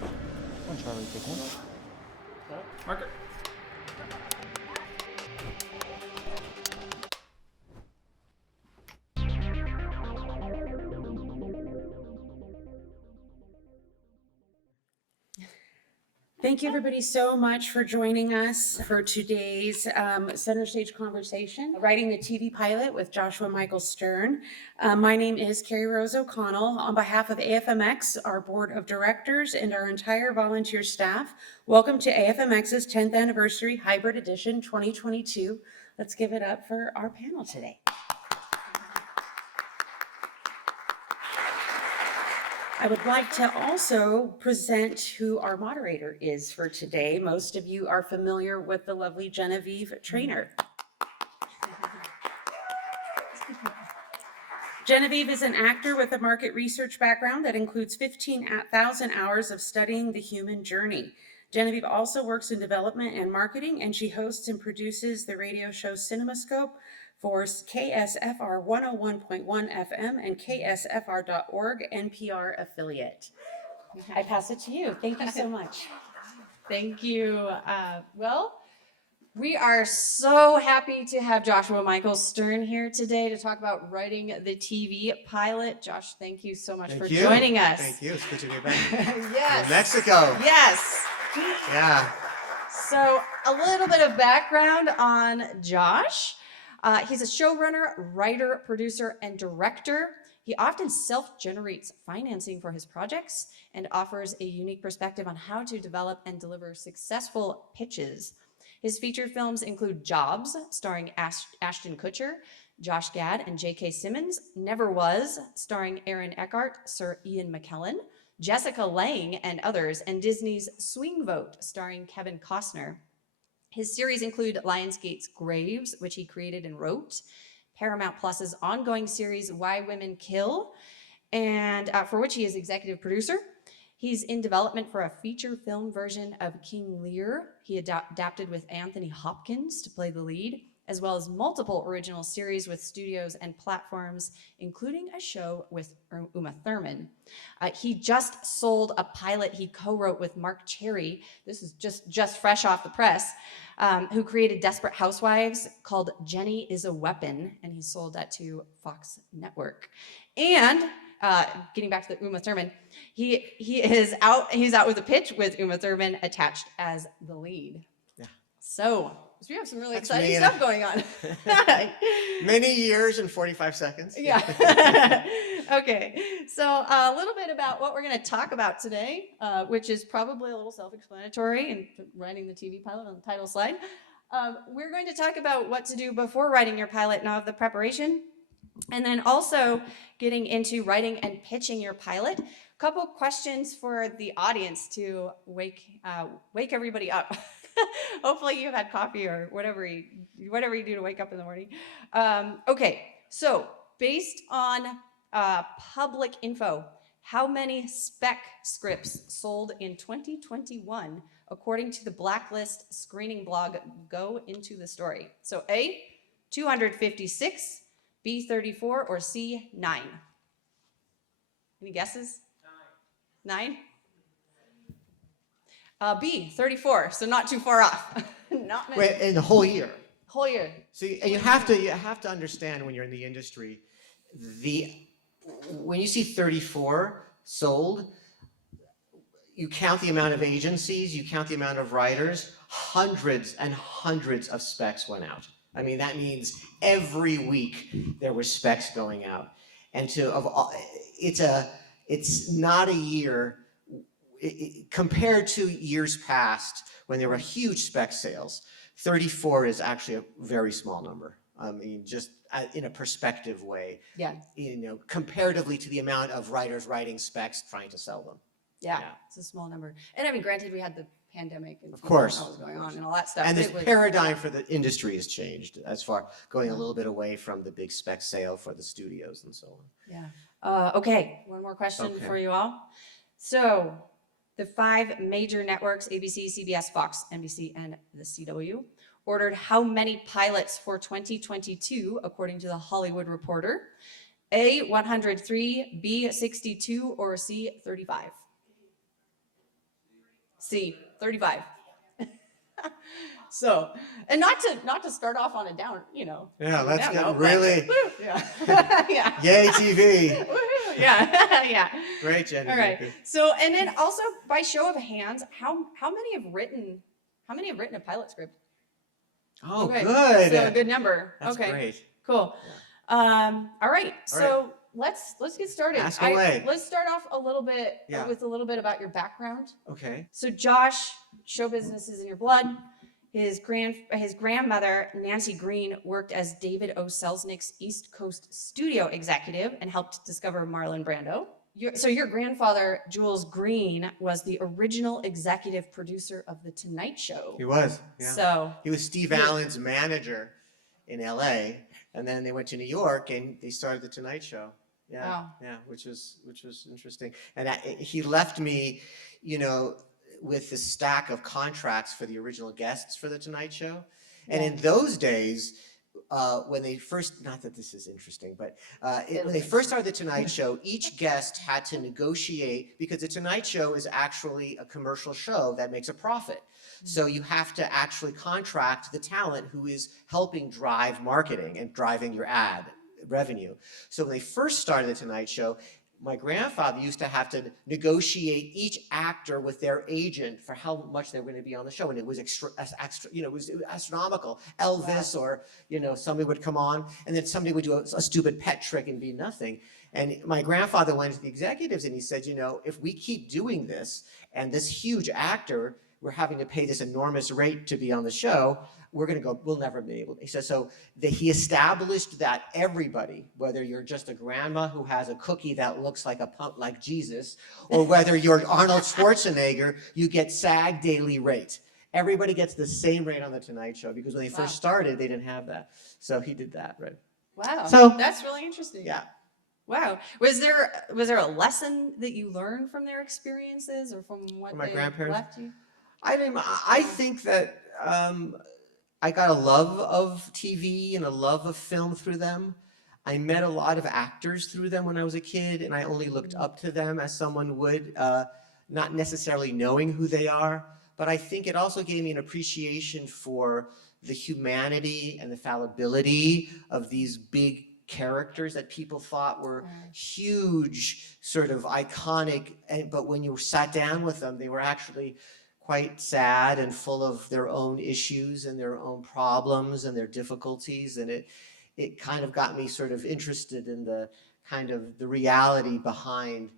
One, Charlie, take one. Marker. Thank you, everybody, so much for joining us for today's Centerstage Conversation, writing the TV pilot with Joshua Michael Stern. My name is Carrie Rose O'Connell. On behalf of AFMX, our board of directors, and our entire volunteer staff, welcome to AFMX's 10th anniversary hybrid edition 2022. Let's give it up for our panel today. I would like to also present who our moderator is for today. Most of you are familiar with the lovely Genevieve Traynor. Genevieve is an actor with a market research background that includes 15,000 hours of studying the human journey. Genevieve also works in development and marketing, and she hosts and produces the radio show CinemaScope for KSFR 101.1 FM and KSFR.org NPR affiliate. I pass it to you. Thank you so much. Thank you. Well, we are so happy to have Joshua Michael Stern here today to talk about writing the TV pilot. Josh, thank you so much for joining us. Thank you. It's good to be back. Yes. In Mexico. Yes. Yeah. So a little bit of background on Josh. He's a showrunner, writer, producer, and director. He often self-generates financing for his projects and offers a unique perspective on how to develop and deliver successful pitches. His featured films include Jobs, starring Ashton Kutcher, Josh Gad and J.K. Simmons, Never Was, starring Aaron Eckhart, Sir Ian McKellen, Jessica Lange, and others, and Disney's Swing Vote, starring Kevin Costner. His series include Lionsgate's Graves, which he created and wrote, Paramount Plus's ongoing series Why Women Kill, and for which he is executive producer. He's in development for a feature film version of King Lear. He adapted with Anthony Hopkins to play the lead, as well as multiple original series with studios and platforms, including a show with Uma Thurman. He just sold a pilot he co-wrote with Mark Cherry. This is just fresh off the press, who created Desperate Housewives, called Jenny is a Weapon, and he sold that to Fox Network. And getting back to the Uma Thurman, he's out with a pitch with Uma Thurman attached as the lead. Yeah. So we have some really exciting stuff going on. Many years and 45 seconds. Yeah. Okay. So a little bit about what we're going to talk about today, which is probably a little self-explanatory in writing the TV pilot on the title slide. We're going to talk about what to do before writing your pilot, now of the preparation, and then also getting into writing and pitching your pilot. A couple questions for the audience to wake everybody up. Hopefully you've had coffee or whatever you do to wake up in the morning. Okay, so based on public info, how many spec scripts sold in 2021 according to the Blacklist screening blog Go Into the Story? So A, 256, B, 34, or C, 9? Any guesses? 9? B, 34, so not too far off. Not many. Wait, in the whole year. Whole year. So you have to understand when you're in the industry, when you see 34 sold, you count the amount of agencies, you count the amount of writers, hundreds and hundreds of specs went out. I mean, that means every week there were specs going out. And it's not a year, compared to years past when there were huge spec sales, 34 is actually a very small number. I mean, just in a perspective way, Yeah. Comparatively to the amount of writers writing specs trying to sell them. Yeah, it's a small number. And I mean, granted, we had the pandemic and Of course. what was going on and all that stuff. And but the paradigm for the industry has changed as far going a little bit away from the big spec sale for the studios and so on. Yeah. Okay, one more question Okay. for you all. So the 5 major networks, ABC, CBS, Fox, NBC, and the CW, ordered how many pilots for 2022, according to the Hollywood Reporter? A, 103, B, 62, or C, 35? C, 35. So, and not to start off on a down, Yeah, let's down get note, really. Woo, yeah. Yeah. Yay, TV. Woohoo, yeah. Yeah. Great, Jenny. All right. So, and then also by show of hands, how many have written a pilot script? Oh, Okay, good. So a good number. That's okay. great. Cool. All right. So let's get started. Ask away. Let's start off Yeah. with a little bit about your background. Okay. So Josh, show business is in your blood. His grandmother, Nancy Green, worked as David O. Selznick's East Coast studio executive and helped discover Marlon Brando. Your grandfather, Jules Green, was the original executive producer of The Tonight Show. He was. Yeah. So He was Steve Allen's manager in LA, and then they went to New York and they started The Tonight Show. Yeah. Wow. Yeah, which was interesting. And he left me, with the stack of contracts for the original guests for The Tonight Show. And in those days, when they first, not that this is interesting, but when they first started The Tonight Show, each guest had to negotiate, because The Tonight Show is actually a commercial show that makes a profit. So you have to actually contract the talent who is helping drive marketing and driving your ad revenue. So when they first started The Tonight Show, my grandfather used to have to negotiate each actor with their agent for how much they were going to be on the show, and it was extra, it was astronomical. Elvis, or somebody would come on, and then somebody would do a stupid pet trick and be nothing. And my grandfather went to the executives and he said, if we keep doing this, and this huge actor, we're having to pay this enormous rate to be on the show, we'll never be able to. He says, so he established that everybody, whether you're just a grandma who has a cookie that looks like a pump like Jesus, or whether you're Arnold Schwarzenegger, you get SAG daily rate. Everybody gets the same rate on The Tonight Show, because when they first started, they didn't have that. So he did that, right? wow. So That's really interesting. yeah. Wow. Was there a lesson that you learned from their experiences, or from what my they grandparents? left you? I think that I got a love of TV and a love of film through them. I met a lot of actors through them when I was a kid, and I only looked up to them as someone would, not necessarily knowing who they are. But I think it also gave me an appreciation for the humanity and the fallibility of these big characters that people thought were huge, sort of iconic, but when you sat down with them, they were actually quite sad and full of their own issues and their own problems and their difficulties. And it kind of got me sort of interested in the kind of the reality behind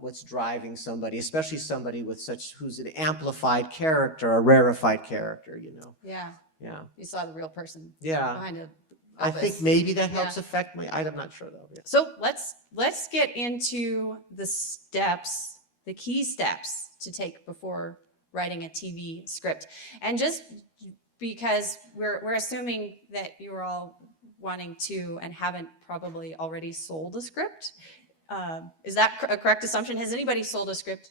what's driving somebody, especially somebody who's an amplified character, a rarefied character, Yeah. Yeah. You saw the real person Yeah. behind it. I think maybe that helps affect I'm not sure though. Yeah. So let's get into the key steps to take before writing a TV script. And just because we're assuming that you're all wanting to and haven't probably already sold a script. Is that a correct assumption? Has anybody sold a script?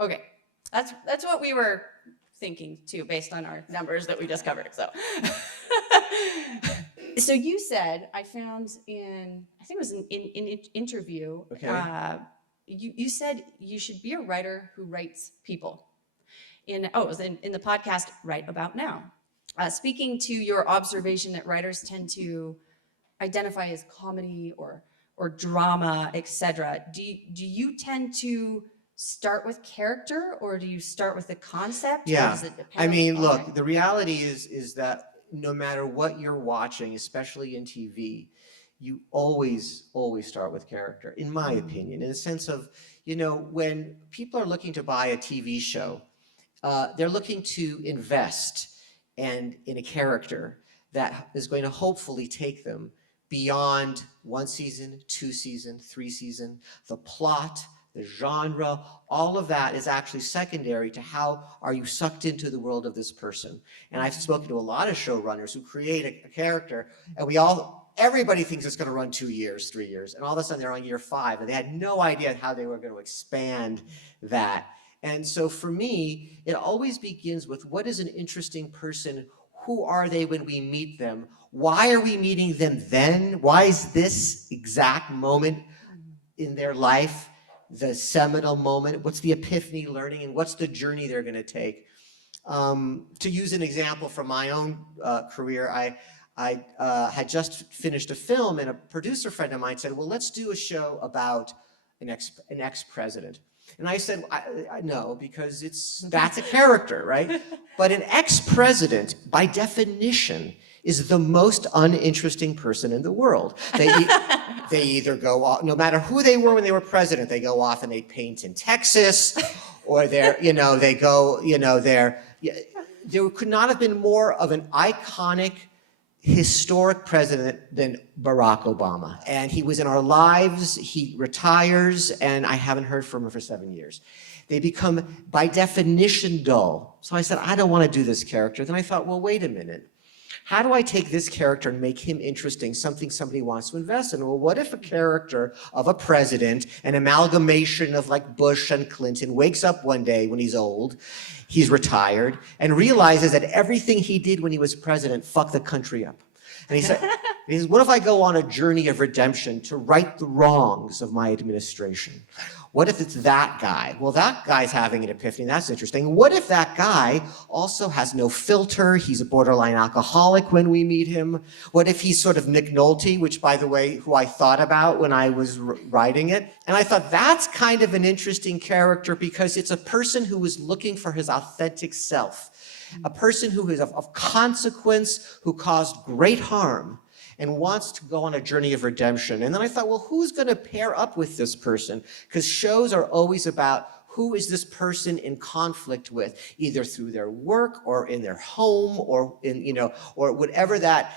Okay, that's what we were thinking too, based on our numbers that we just covered. So you said, I found I think it was in an interview. Okay. You said you should be a writer who writes people. It was in the podcast Write About Now. Speaking to your observation that writers tend to identify as comedy or drama, etc. Do you tend to start with character, or do you start with the concept? Yeah. Or does it depend Look, the reality is that no matter what you're watching, especially in TV, you always start with character, in my opinion, in the sense of, when people are looking to buy a TV show, they're looking to invest in a character that is going to hopefully take them beyond 1 season, 2 season, 3 season. The plot, the genre, all of that is actually secondary to how are you sucked into the world of this person. And I've spoken to a lot of showrunners who create a character, and everybody thinks it's going to run 2 years, 3 years, and all of a sudden they're on year 5, and they had no idea how they were going to expand that. And so for me, it always begins with, what is an interesting person? Who are they when we meet them? Why are we meeting them then? Why is this exact moment in their life the seminal moment, what's the epiphany learning, and what's the journey they're going to take. To use an example from my own career, I had just finished a film, and a producer friend of mine said, well, let's do a show about an ex-president. And I said, no, because that's a character, right? But an ex-president, by definition, is the most uninteresting person in the world. They either go off, no matter who they were when they were president, they go off and they paint in Texas, or there could not have been more of an iconic, historic president than Barack Obama. And he was in our lives, he retires, and I haven't heard from him for 7 years. They become, by definition, dull. So I said, I don't want to do this character. Then I thought, well, wait a minute. How do I take this character and make him interesting, something somebody wants to invest in? Well, what if a character of a president, an amalgamation of like Bush and Clinton, wakes up one day when he's old, he's retired, and realizes that everything he did when he was president fucked the country up. And he says, what if I go on a journey of redemption to right the wrongs of my administration? What if it's that guy? Well, that guy's having an epiphany. That's interesting. What if that guy also has no filter? He's a borderline alcoholic when we meet him. What if he's sort of Nick Nolte, which, by the way, who I thought about when I was writing it? And I thought that's kind of an interesting character because it's a person who is looking for his authentic self, a person who is of consequence, who caused great harm, and wants to go on a journey of redemption. And then I thought, well, who's going to pair up with this person? Because shows are always about who is this person in conflict with, either through their work or in their home or in, or whatever that,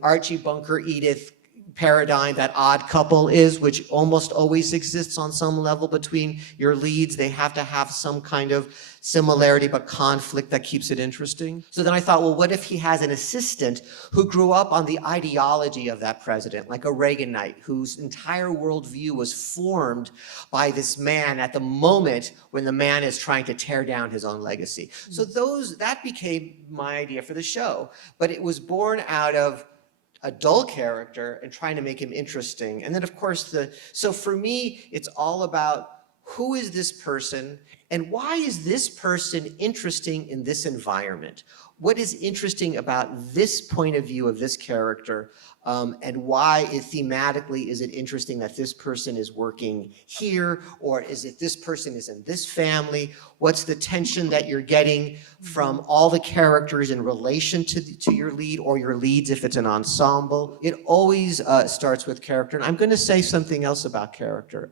Archie Bunker, Edith paradigm, that odd couple is, which almost always exists on some level between your leads. They have to have some kind of similarity but conflict that keeps it interesting. So then I thought, well, what if he has an assistant who grew up on the ideology of that president, like a Reaganite, whose entire worldview was formed by this man at the moment when the man is trying to tear down his own legacy. So that became my idea for the show, but it was born out of a dull character and trying to make him interesting. And then of course, so for me, it's all about who is this person and why is this person interesting in this environment? What is interesting about this point of view of this character, and why thematically is it interesting that this person is working here, or is it this person is in this family? What's the tension that you're getting from all the characters in relation to your lead or your leads if it's an ensemble? It always starts with character. And I'm going to say something else about character.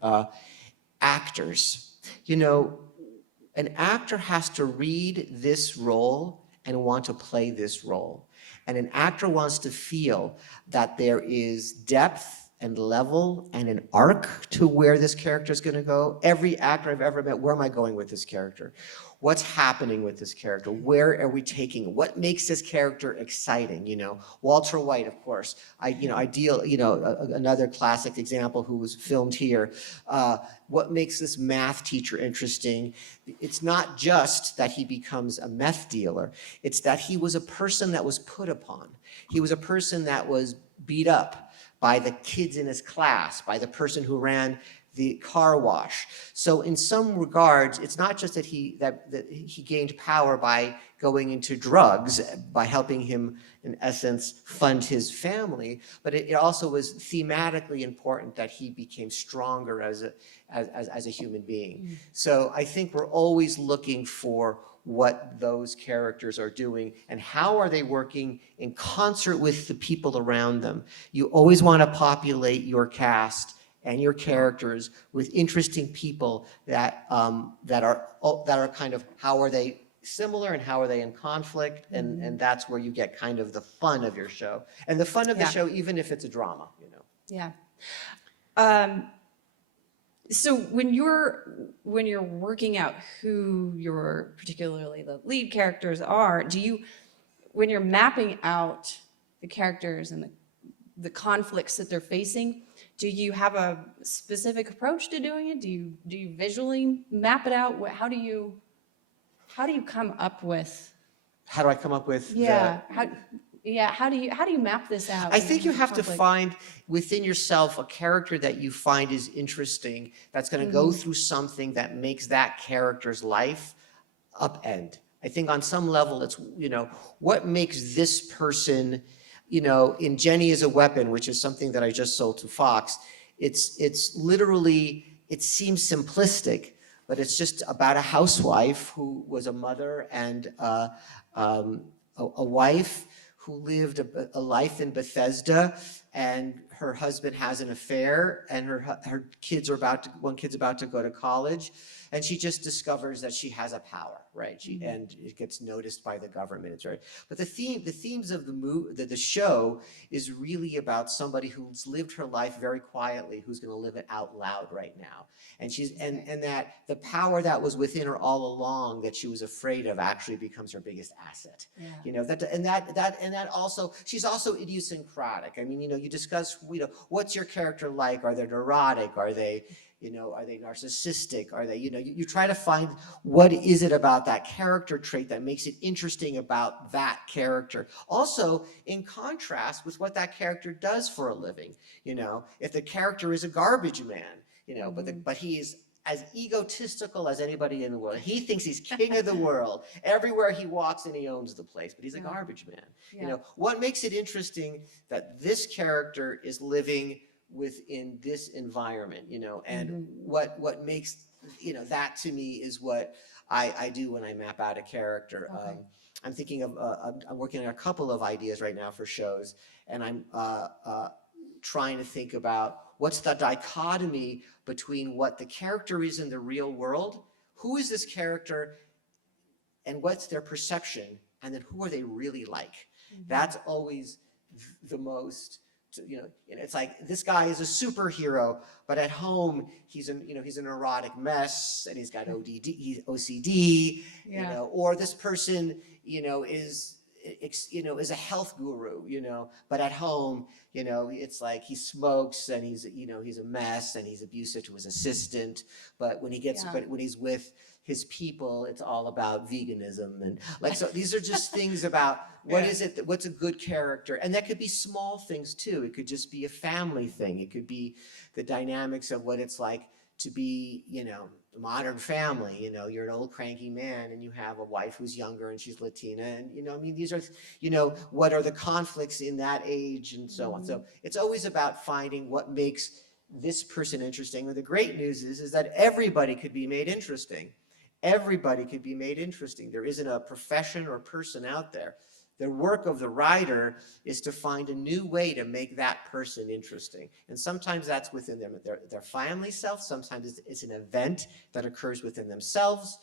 Actors. An actor has to read this role and want to play this role. And an actor wants to feel that there is depth and level and an arc to where this character is going to go. Every actor I've ever met, where am I going with this character? What's happening with this character? Where are we taking? What makes this character exciting? Walter White, of course. Another classic example who was filmed here. What makes this math teacher interesting? It's not just that he becomes a meth dealer. It's that he was a person that was put upon. He was a person that was beat up by the kids in his class, by the person who ran the car wash. So in some regards, it's not just that he gained power by going into drugs, by helping him, in essence, fund his family, but it also was thematically important that he became stronger as a human being. So I think we're always looking for what those characters are doing and how are they working in concert with the people around them. You always want to populate your cast and your characters with interesting people that are kind of, how are they similar and how are they in conflict, and that's where you get kind of the fun of your show. And the fun of the show, even if it's a drama, Yeah. So when you're working out who your, particularly the lead characters are, when you're mapping out the characters and the conflicts that they're facing, do you have a specific approach to doing it? Do you visually map it out? How do you come up with? How do I come up with? Yeah. Yeah, how do you map this out? I think you have to Conflict. find within yourself a character that you find is interesting, that's going to go through something that makes that character's life upend. I think on some level it's, what makes this person, in Jenny is a Weapon, which is something that I just sold to Fox, it's literally, it seems simplistic, but it's just about a housewife who was a mother and a wife who lived a life in Bethesda, and her husband has an affair, and her kids are one kid's about to go to college, and she just discovers that she has a power, right? And it gets noticed by the government. It's right. But the themes of the show is really about somebody who's lived her life very quietly, who's going to live it out loud right now, and and that the power that was within her all along that she was afraid of actually becomes her biggest asset. Yeah. That also, she's also idiosyncratic. I mean, you discuss, what's your character like? Are they neurotic? Are they narcissistic? Are they, you try to find what is it about that character trait that makes it interesting about that character. Also, in contrast with what that character does for a living. If the character is a garbage man, but he's as egotistical as anybody in the world. He thinks he's king of the world. Everywhere he walks and he owns the place, but he's a garbage man. Yeah. What makes it interesting that this character is living within this environment, and what makes, that to me is what I do when I map out a character. Okay. I'm thinking of, I'm working on a couple of ideas right now for shows, and I'm trying to think about what's the dichotomy between what the character is in the real world, who is this character, and what's their perception, and then who are they really like? That's always the most, it's like this guy is a superhero, but at home he's a neurotic mess, and he's got OCD, or this person, is a health guru, but at home, it's like he smokes and he's a mess and he's abusive to his assistant. But when when he's with his people, it's all about veganism and so these are just things about what's a good character. And that could be small things too. It could just be a family thing. It could be the dynamics of what it's like to be, a modern family. You're an old cranky man and you have a wife who's younger and she's Latina, and these are, what are the conflicts in that age and so on. So it's always about finding what makes this person interesting. And the great news is that everybody could be made interesting. Everybody could be made interesting. There isn't a profession or person out there. The work of the writer is to find a new way to make that person interesting. And sometimes that's within their family self. Sometimes it's an event that occurs within themselves.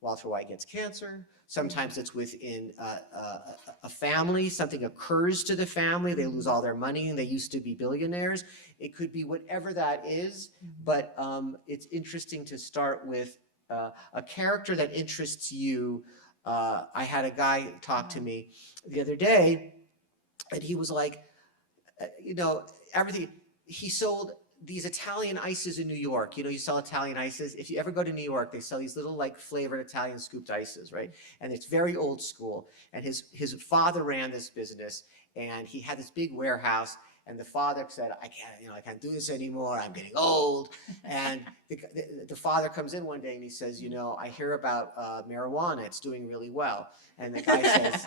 Walter White gets cancer. Sometimes it's within a family. Something occurs to the family. They lose all their money and they used to be billionaires. It could be whatever that is. But it's interesting to start with a character that interests you. I had a guy talk to me the other day, and he was like, everything. He sold these Italian ices in New York. You sell Italian ices. If you ever go to New York, they sell these little flavored Italian scooped ices, right? And it's very old school. And his father ran this business, and he had this big warehouse. And the father said, I can't do this anymore. I'm getting old. And the father comes in one day and he says, I hear about marijuana. It's doing really well. And the guy says,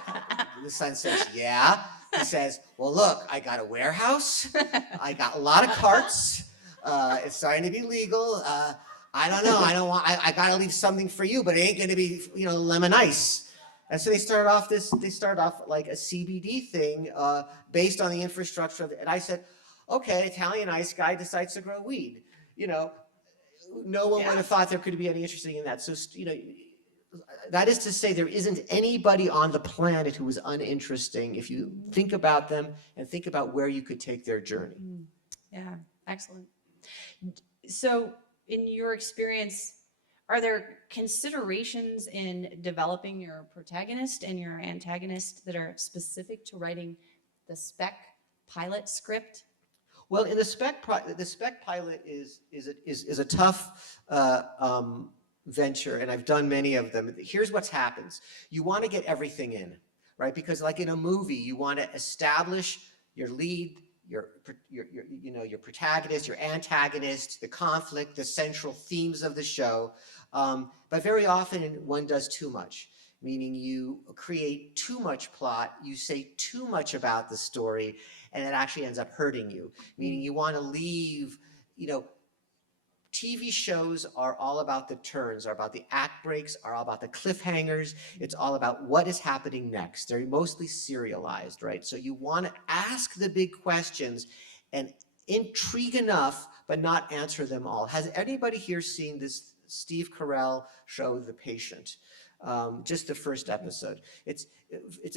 the son says, yeah. He says, well, look, I got a warehouse. I got a lot of carts. It's starting to be legal. I don't know. I got to leave something for you, but it ain't going to be, lemon ice. And so they start off like a CBD thing based on the infrastructure of it. And I said, okay, Italian ice guy decides to grow weed. No one would have thought there could be any interesting in that. So, that is to say there isn't anybody on the planet who is uninteresting if you think about them and think about where you could take their journey. Yeah, excellent. So in your experience, are there considerations in developing your protagonist and your antagonist that are specific to writing the spec pilot script? Well, in the spec pilot is a tough venture, and I've done many of them. Here's what happens: you want to get everything in, right? Because like in a movie, you want to establish your lead, your protagonist, your antagonist, the conflict, the central themes of the show. But very often one does too much, meaning you create too much plot, you say too much about the story, and it actually ends up hurting you. Meaning you want to leave, TV shows are all about the turns, are about the act breaks, are all about the cliffhangers. It's all about what is happening next. They're mostly serialized, right? So you want to ask the big questions and intrigue enough, but not answer them all. Has anybody here seen this Steve Carell show, The Patient? Just the first episode. It's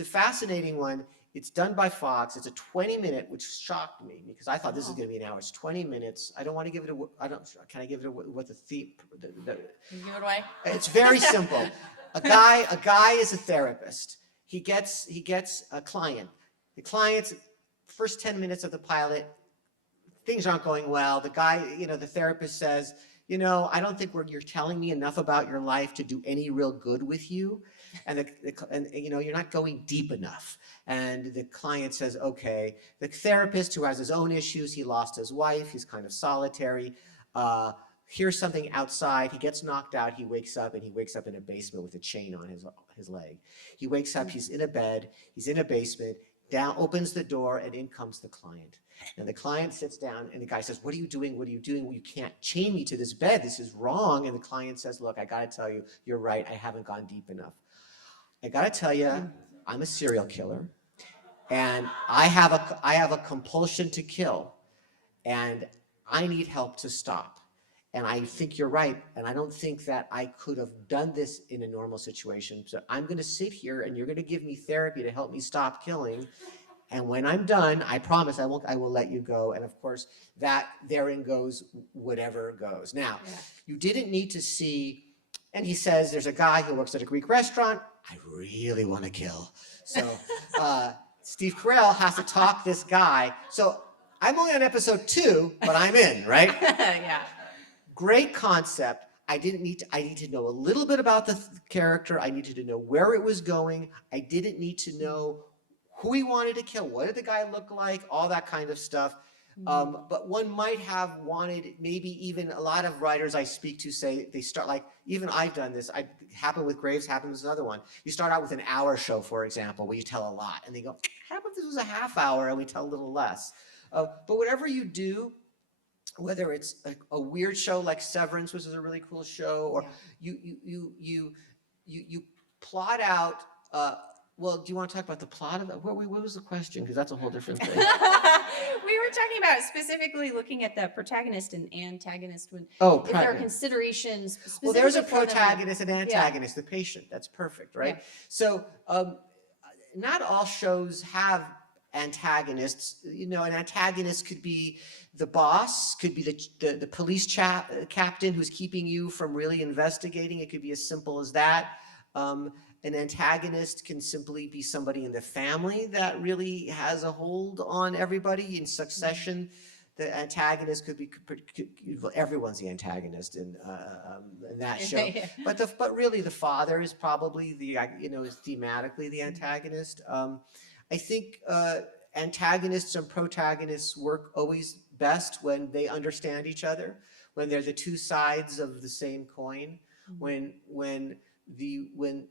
a fascinating one. It's done by Fox. It's a 20-minute, which shocked me because I thought this is going to be an hour. It's 20 minutes. I don't want to give it a. Can I give it what the theme? Can you give it away? It's very simple. A guy is a therapist. He gets a client. The client's first 10 minutes of the pilot, things aren't going well. The guy, the therapist says, I don't think you're telling me enough about your life to do any real good with you. And you're not going deep enough. And the client says, okay. The therapist, who has his own issues, he lost his wife, he's kind of solitary. Here's something outside. He gets knocked out. He wakes up, and he wakes up in a basement with a chain on his leg. He wakes up, he's in a bed, he's in a basement, opens the door, and in comes the client. And the client sits down, and the guy says, what are you doing? What are you doing? Well, you can't chain me to this bed. This is wrong. And the client says, look, I got to tell you, you're right. I haven't gone deep enough. I got to tell you, I'm a serial killer, and I have a compulsion to kill, and I need help to stop. And I think you're right, and I don't think that I could have done this in a normal situation. So I'm going to sit here, and you're going to give me therapy to help me stop killing. And when I'm done, I promise I will let you go. And of course, therein goes whatever goes. Now, you didn't need to see, and he says there's a guy who works at a Greek restaurant I really want to kill. So Steve Carell has to talk this guy. So I'm only on episode 2, but I'm in, right? Yeah. Great concept. I need to know a little bit about the character. I needed to know where it was going. I didn't need to know who he wanted to kill. What did the guy look like? All that kind of stuff. But one might have wanted, maybe even a lot of writers I speak to say they start like, even I've done this. Happened with Graves, happened with another one. You start out with an hour show, for example, where you tell a lot. And they go, how about if this was a half hour and we tell a little less? But whatever you do, whether it's a weird show like Severance, which is a really cool show, or you plot out. Well, do you want to talk about the plot of it? What was the question? Because that's a whole different thing. We were talking about specifically looking at the protagonist and antagonist. If there are considerations. Well, there's a protagonist and antagonist. The patient. That's perfect, right? Yeah. So not all shows have antagonists. An antagonist could be the boss, could be the police captain who's keeping you from really investigating. It could be as simple as that. An antagonist can simply be somebody in the family that really has a hold on everybody in succession. The antagonist could be, everyone's the antagonist in that show. Yeah. But really the father is probably is thematically the antagonist. I think antagonists and protagonists work always best when they understand each other, when they're the two sides of the same coin, when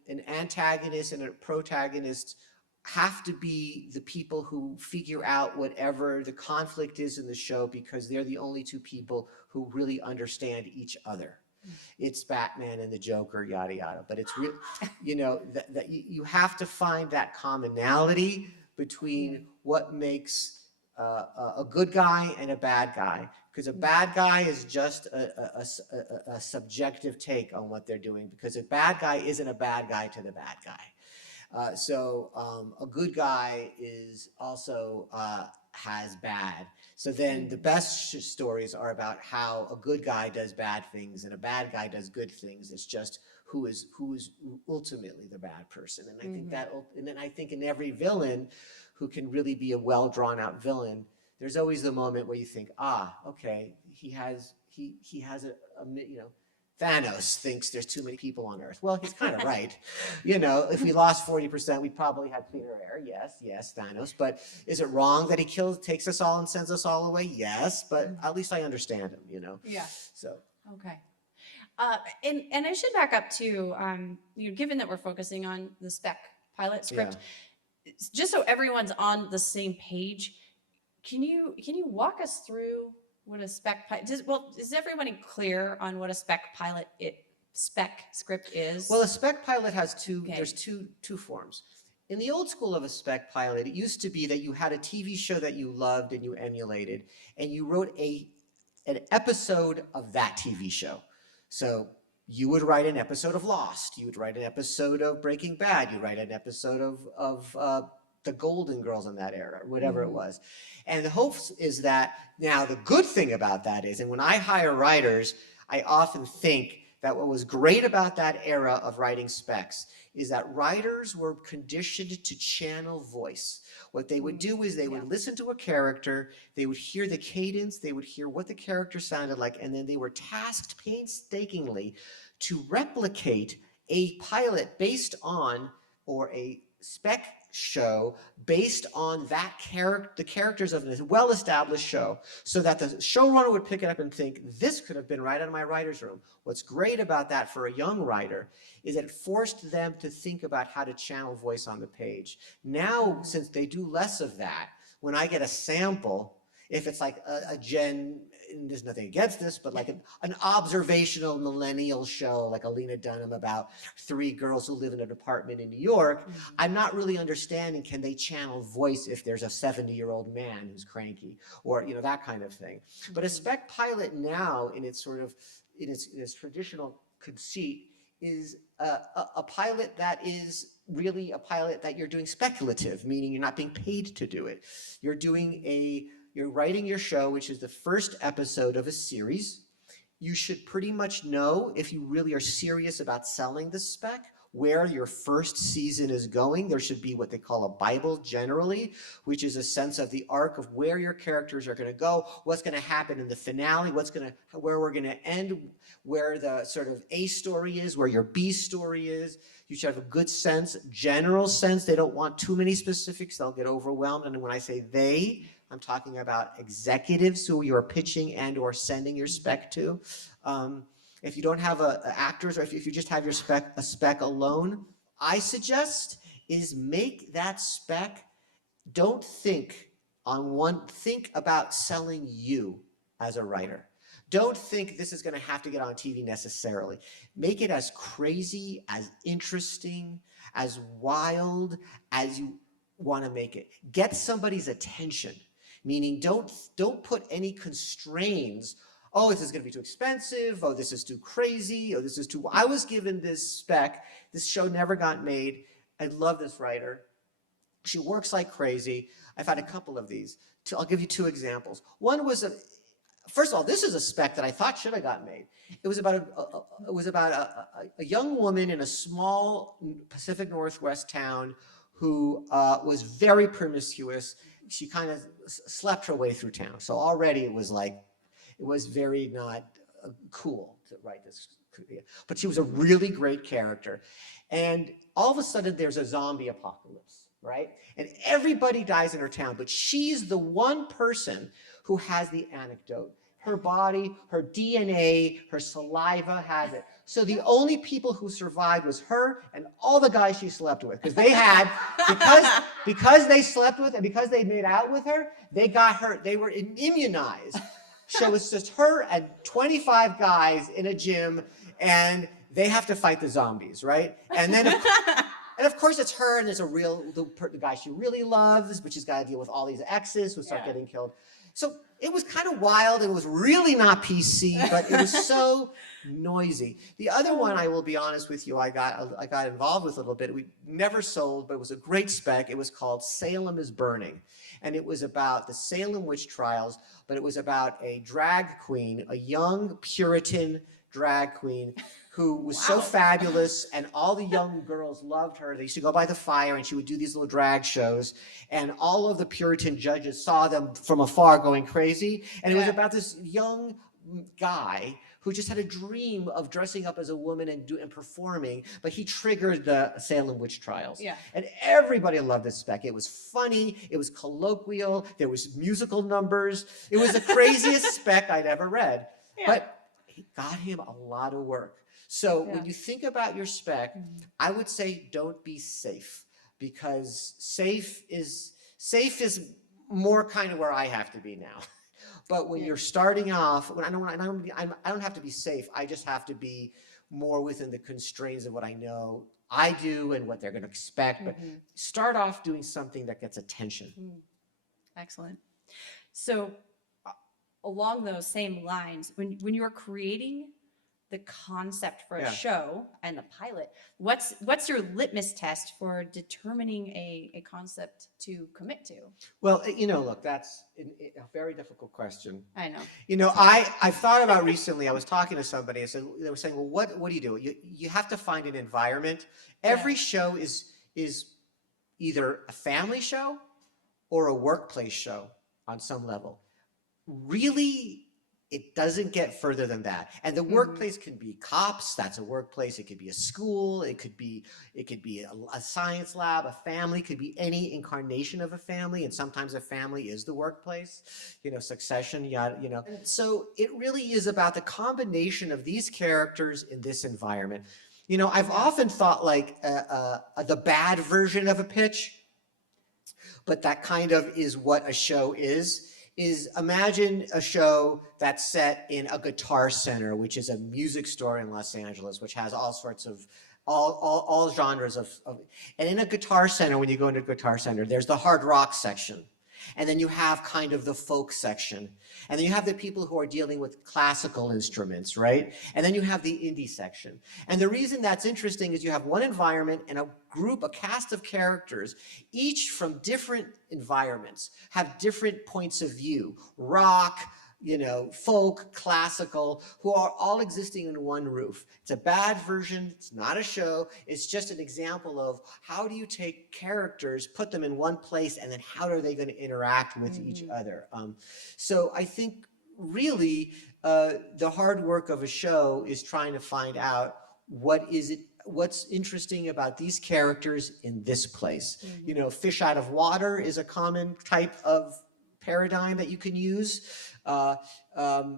an antagonist and a protagonist have to be the people who figure out whatever the conflict is in the show, because they're the only two people who really understand each other. It's Batman and the Joker, yada yada. But it's real, that you have to find that commonality between what makes a good guy and a bad guy. Because a bad guy is just a subjective take on what they're doing, because a bad guy isn't a bad guy to the bad guy. So a good guy is also has bad. So then the best stories are about how a good guy does bad things and a bad guy does good things. It's just who is ultimately the bad person. And I think and then I think in every villain who can really be a well drawn out villain, there's always the moment where you think, okay, he has Thanos thinks there's too many people on Earth. Well, he's kind of right. You know, if we lost 40%, we'd probably have cleaner air. Yes, Thanos. But is it wrong that he takes us all and sends us all away? Yes, but at least I understand him, you know? Yeah. So. Okay. And I should back up too, given that we're focusing on the spec pilot script, just so everyone's on the same page, can you walk us through what a spec pilot is everybody clear on what a spec script is? Well, a spec pilot has there's two forms. In the old school of a spec pilot, it used to be that you had a TV show that you loved and you emulated, and you wrote an episode of that TV show. So you would write an episode of Lost, you would write an episode of Breaking Bad, you write an episode of the Golden Girls in that era, or whatever it was. And the hope is that now the good thing about that is, and when I hire writers, I often think that what was great about that era of writing specs is that writers were conditioned to channel voice. What they would do is they would listen to a character, they would hear the cadence, they would hear what the character sounded like, and then they were tasked painstakingly to replicate a pilot based on, or a spec show based on that the characters of a well-established show, so that the showrunner would pick it up and think, this could have been right out of my writer's room. What's great about that for a young writer is it forced them to think about how to channel voice on the page. Now, since they do less of that, when I get a sample, if it's like a Gen, and there's nothing against this, but like an observational millennial show, like Alina Dunham about 3 girls who live in an apartment in New York, I'm not really understanding, can they channel voice if there's a 70-year-old man who's cranky, or, you know, that kind of thing. But a spec pilot now, in its sort of, in its traditional conceit, is a pilot that is really a pilot that you're doing speculative, meaning you're not being paid to do it. You're writing your show, which is the first episode of a series. You should pretty much know, if you really are serious about selling the spec, where your first season is going. There should be what they call a Bible generally, which is a sense of the arc of where your characters are going to go, what's going to happen in the finale, where we're going to end, where the sort of A story is, where your B story is. You should have a good sense, general sense. They don't want too many specifics. They'll get overwhelmed. And when I say they, I'm talking about executives who you're pitching and or sending your spec to. If you don't have actors, or if you just have a spec alone, I suggest is make that spec, don't think about selling you as a writer. Don't think this is going to have to get on TV necessarily. Make it as crazy, as interesting, as wild as you want to make it. Get somebody's attention, meaning don't put any constraints. Oh, this is going to be too expensive. Oh, this is too crazy. Oh, this is too... I was given this spec. This show never got made. I love this writer. She works like crazy. I've had a couple of these. I'll give you 2 examples. One was first of all, this is a spec that I thought should have got made. It was about a young woman in a small Pacific Northwest town who was very promiscuous. She kind of slept her way through town. So already it was very not cool to write this. But she was a really great character. And all of a sudden there's a zombie apocalypse, right? And everybody dies in her town, but she's the one person who has the anecdote. Her body, her DNA, her saliva has it. So the only people who survived was her and all the guys she slept with. Because they had, because they slept with and because they made out with her, they got her, they were immunized. So it's just her and 25 guys in a gym, and they have to fight the zombies, right? And then, and of course it's her, and there's the guy she really loves, but she's got to deal with all these exes who start getting killed. So it was kind of wild. It was really not PC, but it was so noisy. The other one, I will be honest with you, I got involved with a little bit. We never sold, but it was a great spec. It was called Salem is Burning. And it was about the Salem witch trials, but it was about a drag queen, a young Puritan drag queen who was so fabulous, and all the young girls loved her. They used to go by the fire, and she would do these little drag shows, and all of the Puritan judges saw them from afar going crazy. And it was about this young guy who just had a dream of dressing up as a woman and performing, but he triggered the Salem witch trials. Yeah. And everybody loved this spec. It was funny, it was colloquial, there was musical numbers. It was the craziest spec I'd ever read. Yeah. But it got him a lot of work. So Yeah. when you think about your spec, I would say don't be safe, because safe is more kind of where I have to be now. But when you're starting off, I don't have to be safe. I just have to be more within the constraints of what I know I do and what they're going to expect. But start off doing something that gets attention. Excellent. So along those same lines, when you're creating the concept for a show and the pilot, what's your litmus test for determining a concept to commit to? Well, look, that's a very difficult question. I know. I've thought about recently, I was talking to somebody, and so they were saying, well, what do you do? You have to find an environment. Every show is either a family show or a workplace show on some level. Really, it doesn't get further than that. And the workplace can be cops, that's a workplace. It could be a school, it could be a science lab, a family, could be any incarnation of a family. And sometimes a family is the workplace, Succession, And so it really is about the combination of these characters in this environment. I've often thought like the bad version of a pitch, but that kind of is what a show is imagine a show that's set in a Guitar Center, which is a music store in Los Angeles, which has all sorts of, all genres of, and in a Guitar Center, when you go into a Guitar Center, there's the hard rock section. And then you have kind of the folk section. And then you have the people who are dealing with classical instruments, right? And then you have the indie section. And the reason that's interesting is you have one environment and a cast of characters, each from different environments, have different points of view. Rock, folk, classical, who are all existing in one roof. It's a bad version, it's not a show, it's just an example of how do you take characters, put them in one place, and then how are they going to interact with each other? So I think really the hard work of a show is trying to find out what's interesting about these characters in this place. Fish out of water is a common type of paradigm that you can use.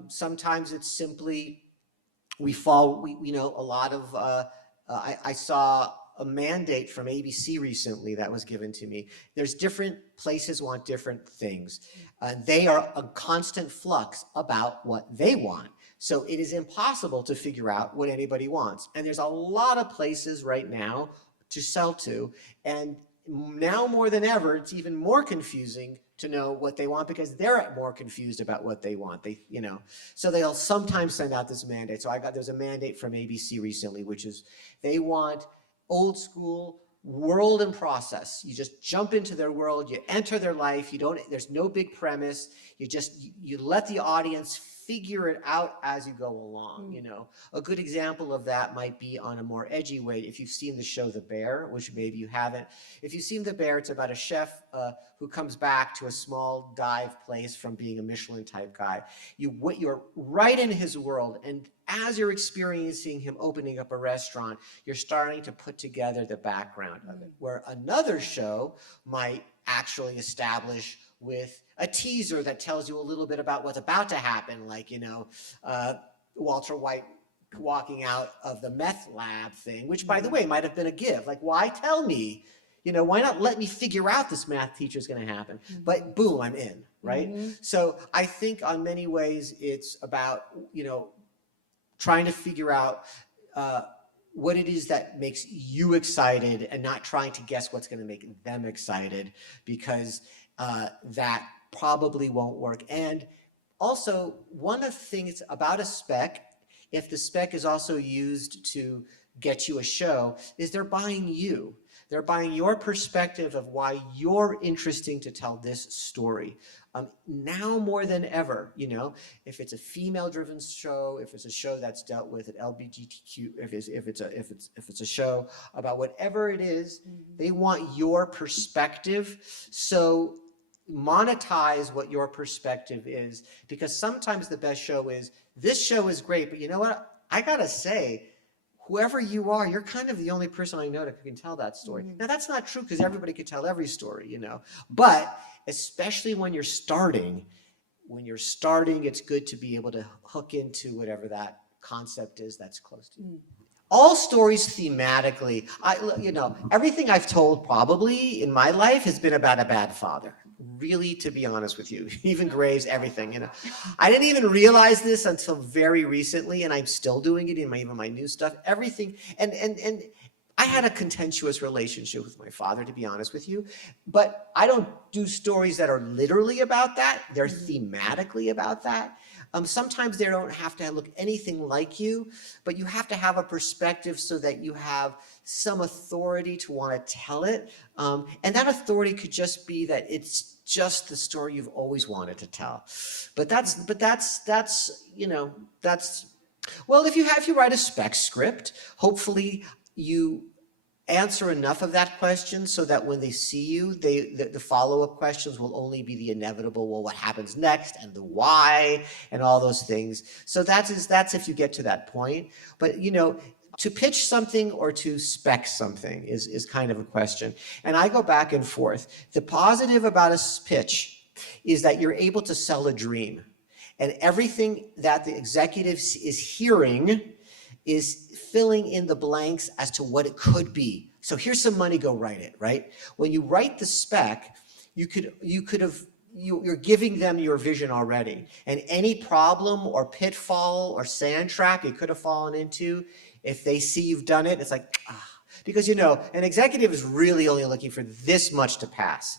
Sometimes it's simply a lot of I saw a mandate from ABC recently that was given to me. There's different places want different things. They are a constant flux about what they want. So it is impossible to figure out what anybody wants. And there's a lot of places right now to sell to. And now more than ever, it's even more confusing to know what they want because they're more confused about what they want. So they'll sometimes send out this mandate. So there's a mandate from ABC recently, which is they want old school world and process. You just jump into their world, you enter their life, there's no big premise. You let the audience figure it out as you go along. A good example of that might be on a more edgy way. If you've seen the show The Bear, which maybe you haven't, if you've seen The Bear, it's about a chef who comes back to a small dive place from being a Michelin type guy. You're right in his world, and as you're experiencing him opening up a restaurant, you're starting to put together the background of it. Where another show might actually establish with a teaser that tells you a little bit about what's about to happen, like, Walter White walking out of the meth lab thing, which, by the way, might have been a give. Like, why tell me? Why not let me figure out this math teacher is going to happen? But boom, I'm in, right? So I think on many ways it's about, trying to figure out what it is that makes you excited and not trying to guess what's going to make them excited, because that probably won't work. And also, one of the things about a spec, if the spec is also used to get you a show, is they're buying you. They're buying your perspective of why you're interesting to tell this story. Now more than ever, if it's a female-driven show, if it's a show that's dealt with an LGBTQ, if it's a show about whatever it is, they want your perspective. So monetize what your perspective is, because sometimes the best show is this show is great, but you know what? I gotta say, whoever you are, you're kind of the only person I know that can tell that story. Now, that's not true because everybody could tell every story, you know. But especially when you're starting, it's good to be able to hook into whatever that concept is that's close to you. All stories thematically, everything I've told probably in my life has been about a bad father. Really, to be honest with you, even Graves, everything, you know. I didn't even realize this until very recently, and I'm still doing it in even my new stuff. Everything, and I had a contentious relationship with my father, to be honest with you, but I don't do stories that are literally about that. They're thematically about that. Sometimes they don't have to look anything like you, but you have to have a perspective so that you have some authority to want to tell it. And that authority could just be that it's just the story you've always wanted to tell. But well, if you write a spec script, hopefully you answer enough of that question so that when they see you, the follow-up questions will only be the inevitable, well, what happens next and the why and all those things. So that's if you get to that point. But to pitch something or to spec something is kind of a question. And I go back and forth. The positive about a pitch is that you're able to sell a dream. And everything that the executive is hearing is filling in the blanks as to what it could be. So here's some money, go write it, right? When you write the spec, you're giving them your vision already. And any problem or pitfall or sand trap you could have fallen into, if they see you've done it, it's like, because an executive is really only looking for this much to pass.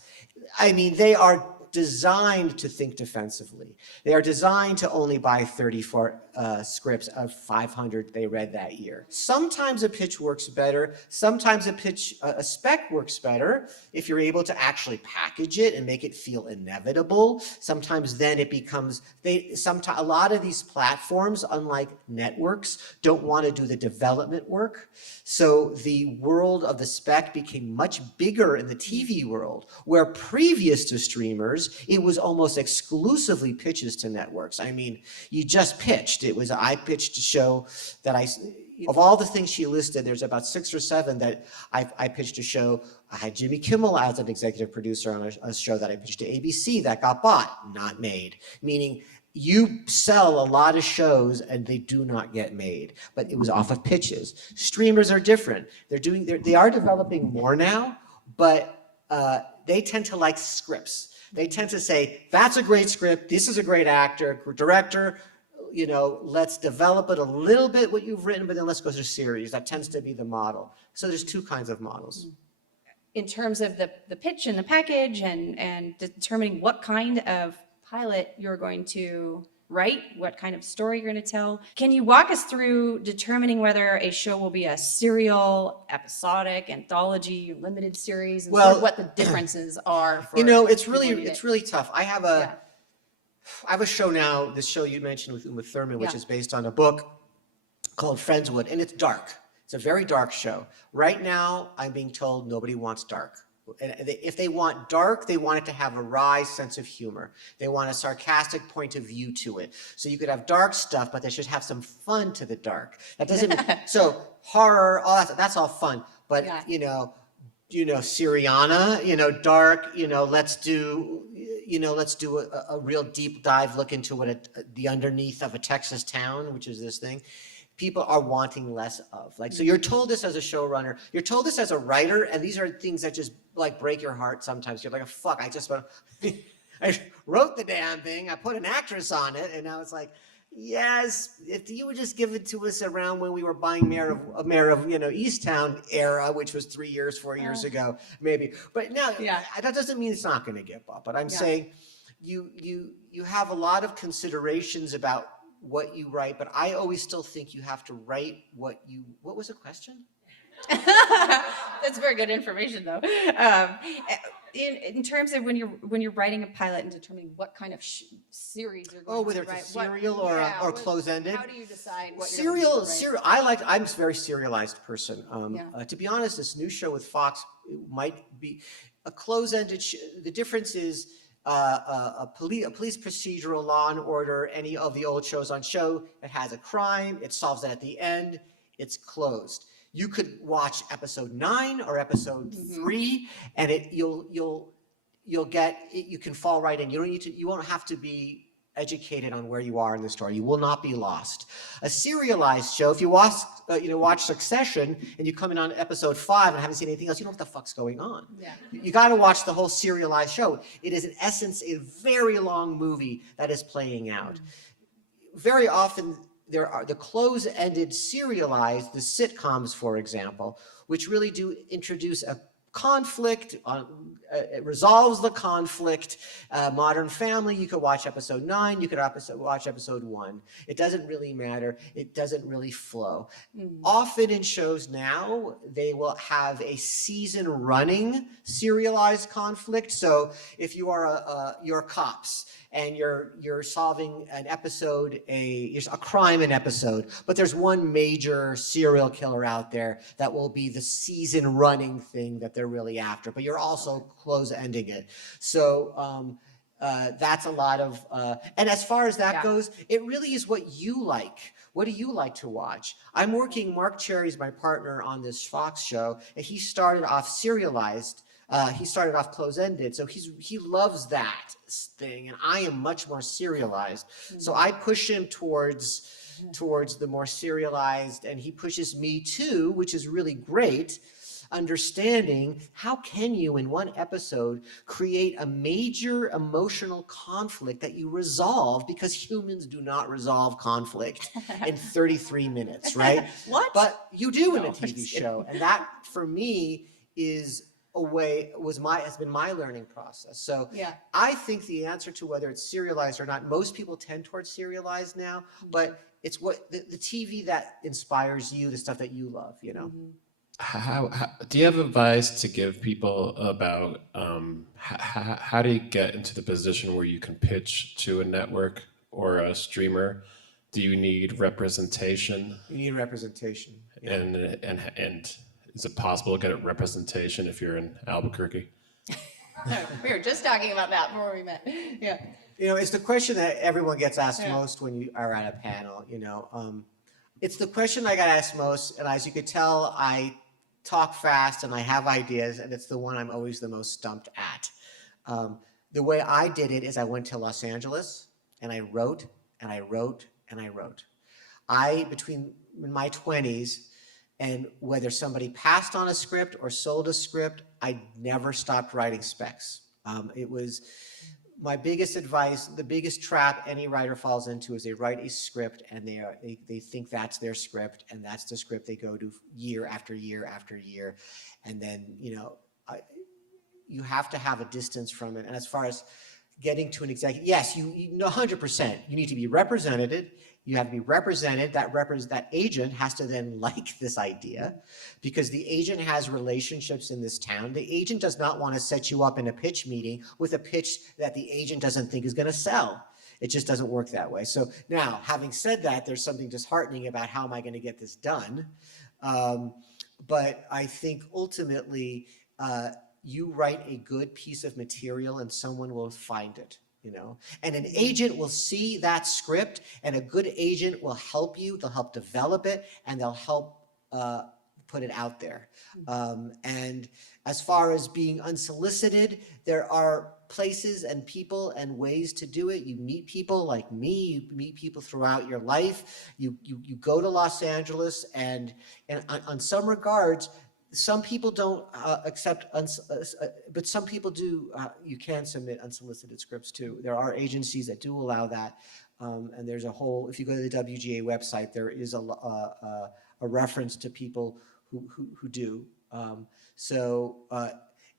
I mean, they are designed to think defensively. They are designed to only buy 34 scripts of 500 they read that year. Sometimes a pitch works better. Sometimes a spec works better if you're able to actually package it and make it feel inevitable. Sometimes then it becomes, a lot of these platforms, unlike networks, don't want to do the development work. So the world of the spec became much bigger in the TV world, where previous to streamers, it was almost exclusively pitches to networks. I mean, you just pitched. I pitched a show that of all the things she listed, there's about 6 or 7 that I pitched a show. I had Jimmy Kimmel as an executive producer on a show that I pitched to ABC that got bought, not made. Meaning you sell a lot of shows and they do not get made, but it was off of pitches. Streamers are different. They are developing more now, but they tend to like scripts. They tend to say, that's a great script, this is a great actor, director, let's develop it a little bit what you've written, but then let's go to series. That tends to be the model. So there's 2 kinds of models. In terms of the pitch and the package and determining what kind of pilot you're going to write, what kind of story you're going to tell, can you walk us through determining whether a show will be a serial, episodic, anthology, limited series, and sort of what the differences are? For it's really tough. I have a show now, this show you mentioned with Uma Thurman, which is based on a book called Friendswood, and it's dark. It's a very dark show. Right now, I'm being told nobody wants dark. And if they want dark, they want it to have a wry sense of humor. They want a sarcastic point of view to it. So you could have dark stuff, but they should have some fun to the dark. That doesn't mean, so horror, all that's all fun. But Syriana, dark, let's do a real deep dive look into what the underneath of a Texas town, which is this thing. People are wanting less of. So you're told this as a showrunner, you're told this as a writer, and these are things that just break your heart sometimes. You're like, fuck, I wrote the damn thing, I put an actress on it, and now it's like, yes, if you would just give it to us around when we were buying Mayor of Easttown era, which was 4 years ago, maybe. But now, that doesn't mean it's not going to get bought. But I'm saying you have a lot of considerations about what you write, but I always still think you have to write what was the question? That's very good information, though. In terms of when you're writing a pilot and determining what kind of series you're going to write. Whether it's a serial or close-ended. How do you decide what serial? I'm a very serialized person. To be honest, this new show with Fox might be a close-ended. The difference is a police procedural, Law and Order, any of the old shows on show, it has a crime, it solves it at the end, it's closed. You could watch episode 9 or episode 3, and you can fall right in. You won't have to be educated on where you are in the story. You will not be lost. A serialized show, if you watch Succession and you come in on episode 5 and haven't seen anything else, you don't know what the fuck's going on. Yeah. You got to watch the whole serialized show. It is in essence a very long movie that is playing out. Very often there are the close-ended serialized, the sitcoms, for example, which really do introduce a conflict, it resolves the conflict. Modern Family, you could watch episode 9, you could watch episode 1. It doesn't really matter. It doesn't really flow. Often in shows now, they will have a season running serialized conflict. So if you are you're cops and you're solving an episode, a crime in episode, but there's one major serial killer out there that will be the season running thing that they're really after, but you're also close ending it. So that's a lot of, and as far as that goes, it really is what you like. What do you like to watch? Mark Cherry's my partner on this Fox show, and he started off serialized. He started off close-ended, so he loves that thing, and I am much more serialized. So I push him towards the more serialized, and he pushes me too, which is really great. Understanding how can you in one episode create a major emotional conflict that you resolve, because humans do not resolve conflict in 33 minutes, right? What? But you do in a TV show, and that for me is has been my learning process. So I think the answer to whether it's serialized or not, most people tend towards serialized now, but it's what the TV that inspires you, the stuff that you love, you know? How do you have advice to give people about how do you get into the position where you can pitch to a network or a streamer? Do you need representation? You need representation. Yeah. And is it possible to get a representation if you're in Albuquerque? We were just talking about that before we met. Yeah. You know, it's the question that everyone gets asked most when you are at a panel, you know. It's the question I got asked most, and as you could tell, I talk fast and I have ideas, and it's the one I'm always the most stumped at. The way I did it is I went to Los Angeles, and I wrote, and I wrote, and I wrote. Between my 20s, and whether somebody passed on a script or sold a script, I never stopped writing specs. It was my biggest advice. The biggest trap any writer falls into is they write a script and they think that's their script, and that's the script they go to year after year after year. And then, you know, you have to have a distance from it. And as far as getting to an executive, yes, you 100%, you need to be represented. You have to be represented. That agent has to then like this idea, because the agent has relationships in this town. The agent does not want to set you up in a pitch meeting with a pitch that the agent doesn't think is going to sell. It just doesn't work that way. So now, having said that, there's something disheartening about how am I going to get this done? But I think ultimately, you write a good piece of material and someone will find it. You know, and an agent will see that script, and a good agent will help you. They'll help develop it, and they'll help put it out there. And as far as being unsolicited, there are places and people and ways to do it. You meet people like me. You meet people throughout your life. You go to Los Angeles, and on some regards, some people don't accept, but some people do. You can submit unsolicited scripts too. There are agencies that do allow that, and there's a whole. If you go to the WGA website, there is a reference to people who do.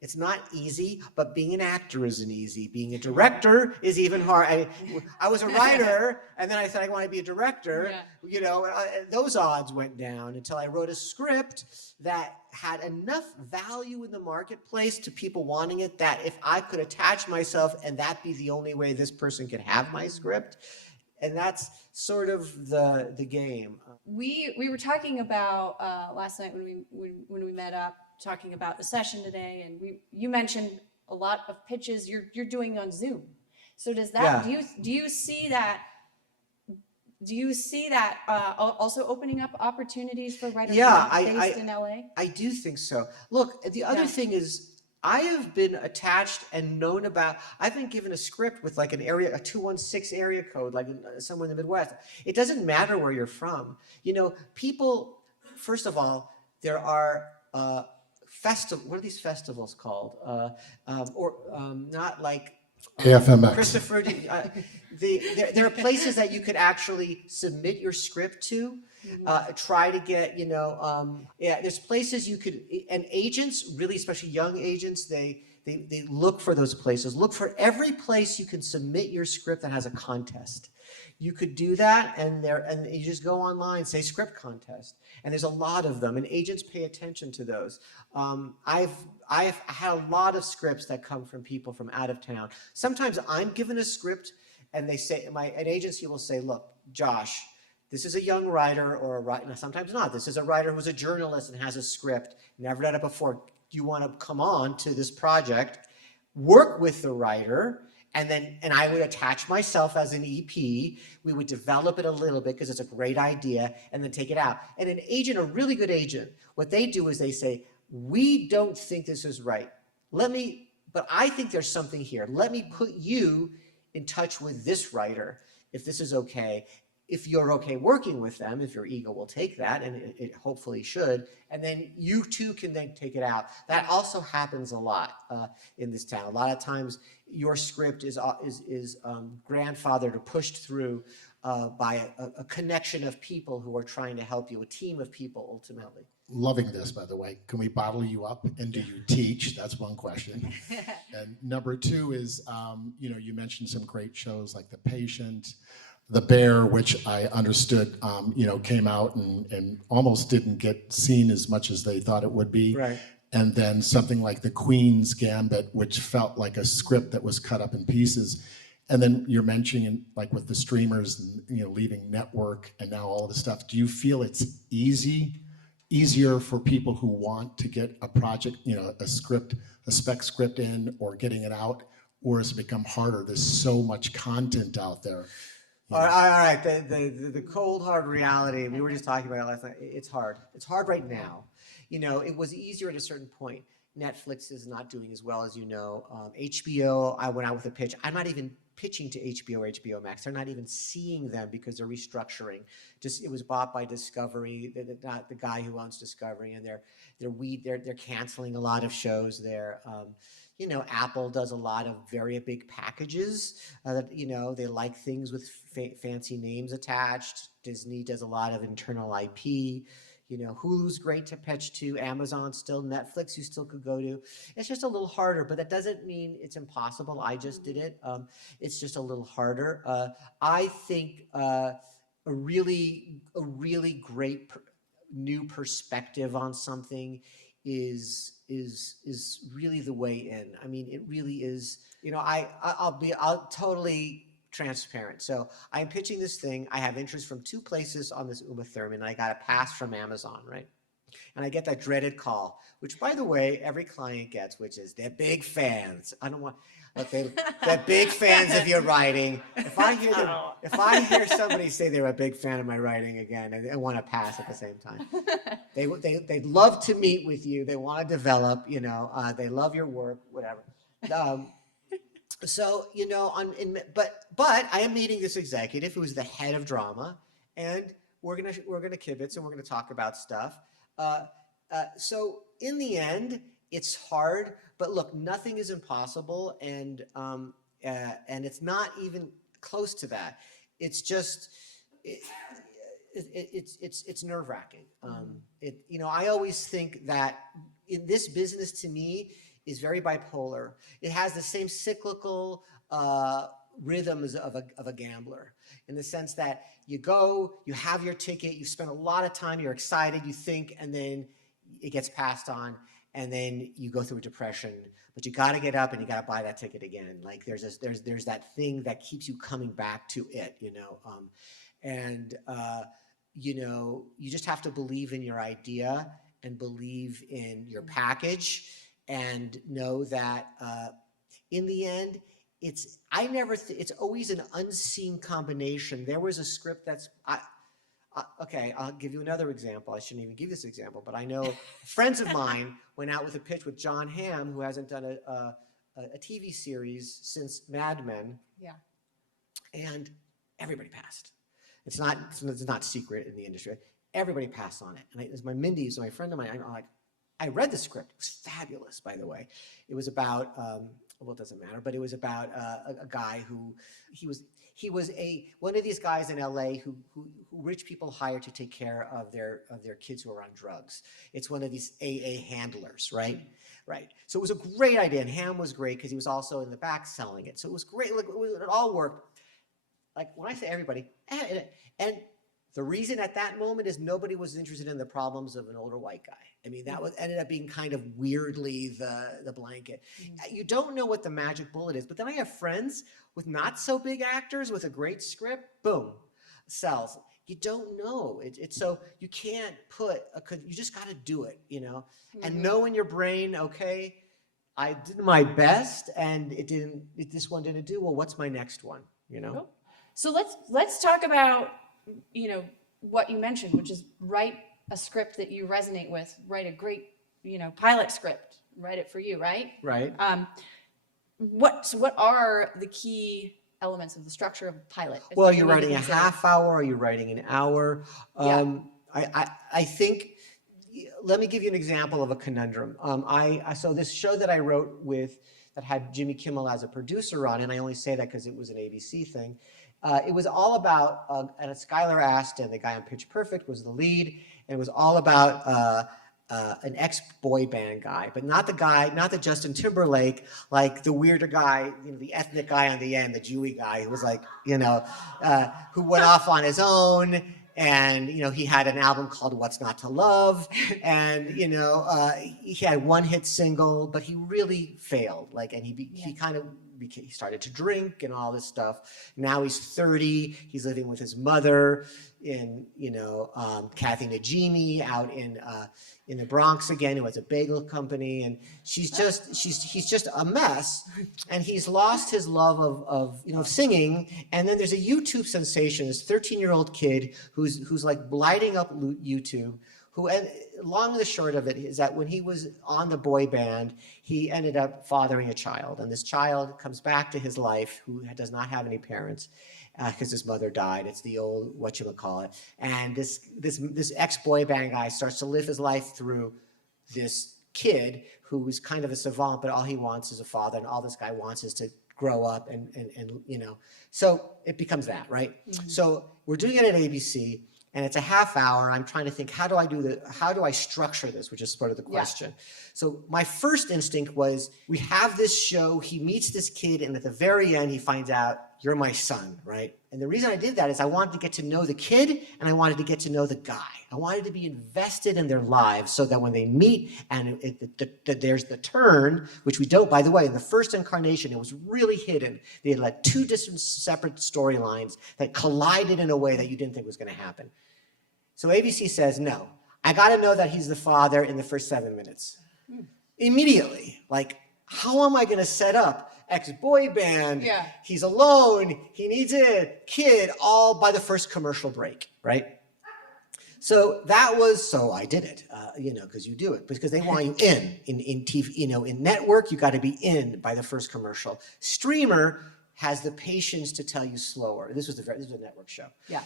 It's not easy, but being an actor isn't easy. Being a director is even hard. I was a writer, and then I said I want to be a director. Yeah. You know, those odds went down until I wrote a script that had enough value in the marketplace to people wanting it, that if I could attach myself and that be the only way this person could have my script. And that's sort of the game. We were talking about last night when we met up, talking about the session today, and you mentioned a lot of pitches you're doing on Zoom. So does that, Yeah. do you see that? Do you see that also opening up opportunities for writers not based in LA? I do think so. Look, the other thing is, I have been attached and known about, I've been given a script with like a 216 area code, like somewhere in the Midwest. It doesn't matter where you're from. You know, people, first of all, there are what are these festivals called? Not like AFMX. Christopher, there are places that you could actually submit your script to, try to get, there's places you could, and agents, really, especially young agents, they look for those places. Look for every place you can submit your script that has a contest. You could do that, and you just go online, say script contest, and there's a lot of them, and agents pay attention to those. I've had a lot of scripts that come from people from out of town. Sometimes I'm given a script, and they say, an agency will say, look, Josh, this is a young writer, or a writer, sometimes not. This is a writer who's a journalist and has a script, never done it before. Do you want to come on to this project, work with the writer, and I would attach myself as an EP. We would develop it a little bit because it's a great idea, and then take it out. And an agent, a really good agent, what they do is they say, we don't think this is right. But I think there's something here. Let me put you in touch with this writer, if this is okay. If you're okay working with them, if your ego will take that, and it hopefully should, and then you too can then take it out. That also happens a lot in this town. A lot of times your script is grandfathered or pushed through by a connection of people who are trying to help you, a team of people ultimately. Loving this, by the way. Can we bottle you up, and do you teach? That's one question. And number two is, you mentioned some great shows like The Patient, The Bear, which I understood, came out and almost didn't get seen as much as they thought it would be. Right. And then something like The Queen's Gambit, which felt like a script that was cut up in pieces. And then you're mentioning, like with the streamers, and, leaving network and now all this stuff. Do you feel it's easier for people who want to get a project, a spec script in, or getting it out, or has it become harder? There's so much content out there. All right. The cold hard reality. We were just talking about it last night. It's hard. It's hard right now. It was easier at a certain point. Netflix is not doing as well as HBO. I went out with a pitch. I'm not even pitching to HBO or HBO Max. They're not even seeing them because they're restructuring. It was bought by Discovery. Not the guy who owns Discovery, and they're canceling a lot of shows there. Apple does a lot of very big packages. They like things with fancy names attached. Disney does a lot of internal IP. Hulu's great to pitch to. Amazon still. Netflix you still could go to. It's just a little harder, but that doesn't mean it's impossible. I just did it. It's just a little harder. I think a really great new perspective on something is really the way in. I mean, it really is. I'll totally transparent. So I'm pitching this thing. I have interest from 2 places on this Uma Thurman. I got a pass from Amazon, right? And I get that dreaded call, which, by the way, every client gets, which is they're big fans. I don't want, but they're big fans of your writing. If I hear somebody say they're a big fan of my writing again and want to pass at the same time, they'd love to meet with you. They want to develop. They love your work, whatever. So, but I am meeting this executive who is the head of drama, and we're gonna kibitz and we're gonna talk about stuff. So in the end, it's hard, but look, nothing is impossible, and it's not even close to that. It's just it's nerve-wracking. I always think that in this business, to me, is very bipolar. It has the same cyclical rhythms of a gambler, in the sense that you go, you have your ticket, you've spent a lot of time, you're excited, you think, and then it gets passed on, and then you go through a depression. But you got to get up and you got to buy that ticket again. Like there's that thing that keeps you coming back to it, you just have to believe in your idea and believe in your package. and know that in the end, it's always an unseen combination. There was a script that's okay, I'll give you another example. I shouldn't even give this example, but I know friends of mine went out with a pitch with John Hamm, who hasn't done a TV series since Mad Men, Yeah. and everybody passed. It's not secret in the industry. Everybody passed on it. And it was my friend of mine. I'm like, I read the script. It was fabulous, by the way. It was about well, it doesn't matter, but it was about a guy who he was one of these guys in LA who rich people hire to take care of their kids who are on drugs. It's one of these AA handlers, right? Right. So it was a great idea, and Ham was great because he was also in the back selling it. So it was great. Like it all worked. Like when I say everybody, and the reason at that moment is nobody was interested in the problems of an older white guy. I mean, that ended up being kind of weirdly the blanket. You don't know what the magic bullet is, but then I have friends with not so big actors with a great script, boom, sells. You don't know. It's so you can't you just got to do it, you know, and know in your brain, okay, I did my best and this one didn't do well. What's my next one, you know? Cool. So let's talk about, you know, what you mentioned, which is write a script that you resonate with, write a great, you know, pilot script, write it for you, right? Right. What are the key elements of the structure of a pilot? Well, you're writing a half hour, or you're writing an hour. I think, let me give you an example of a conundrum. So this show that I wrote that had Jimmy Kimmel as a producer on, and I only say that because it was an ABC thing. It was all about, and Skylar Astin, the guy on Pitch Perfect, was the lead, and it was all about an ex-boy band guy, but not the Justin Timberlake, like the weirder guy, you know, the ethnic guy on the end, the Jewy guy who was like, you know, who went off on his own, and, you know, he had an album called What's Not to Love, and, you know, he had one hit single, but he really failed, like, and he started to drink and all this stuff. Now he's 30. He's living with his mother in, you know, Kathy Najimy out in the Bronx again, who has a bagel company, and he's just a mess. And he's lost his love of you know, of singing. And then there's a YouTube sensation, this 13-year-old kid who's like lighting up YouTube. And long and the short of it is that when he was on the boy band, he ended up fathering a child. And this child comes back to his life, who does not have any parents because his mother died. It's the old whatchamacallit. And this ex-boy band guy starts to live his life through this kid who is kind of a savant, but all he wants is a father, and all this guy wants is to grow up and you know. So it becomes that, right? Mm-hmm. So we're doing it at ABC. And it's a half hour. I'm trying to think, how do I structure this, which is sort of the question. Yeah. So my first instinct was, we have this show, he meets this kid, and at the very end, he finds out, you're my son, right? And the reason I did that is I wanted to get to know the kid, and I wanted to get to know the guy. I wanted to be invested in their lives so that when they meet and there's the turn, which we don't, by the way, in the first incarnation, it was really hidden. They had like two different separate storylines that collided in a way that you didn't think was going to happen. So ABC says, no, I got to know that he's the father in the first 7 minutes. Immediately. Like, how am I going to set up ex-boy band? Yeah. He's alone. He needs a kid, all by the first commercial break, right? So I did it, you know, because you do it, because they want you in TV, you know, in network, you got to be in by the first commercial. Streamer has the patience to tell you slower. This was a network show. Yeah.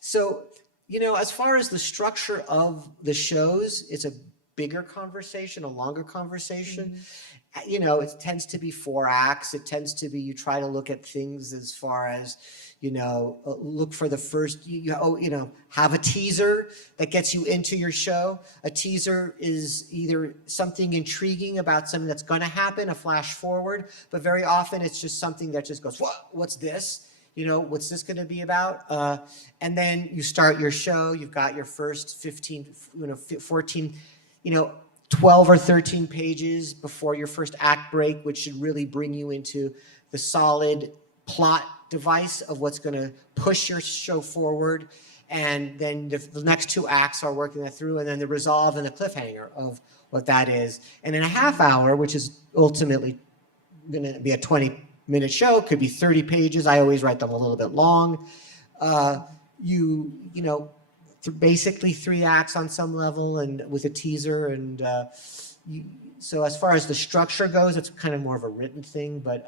So, you know, as far as the structure of the shows, it's a bigger conversation, a longer conversation. Mm-hmm. You know, it tends to be 4 acts. It tends to be, you try to look at things as far as, you know, look for the first, you know, have a teaser that gets you into your show. A teaser is either something intriguing about something that's going to happen, a flash forward, but very often it's just something that just goes, what's this? You know, what's this going to be about? And then you start your show. You've got your first 15, you know, 14, you know, 12 or 13 pages before your first act break, which should really bring you into the solid plot device of what's going to push your show forward. And then the next 2 acts are working that through, and then the resolve and the cliffhanger of what that is. And in a half hour, which is ultimately going to be a 20-minute show, could be 30 pages. I always write them a little bit long. Basically 3 acts on some level, and with a teaser. And so as far as the structure goes, it's kind of more of a written thing. But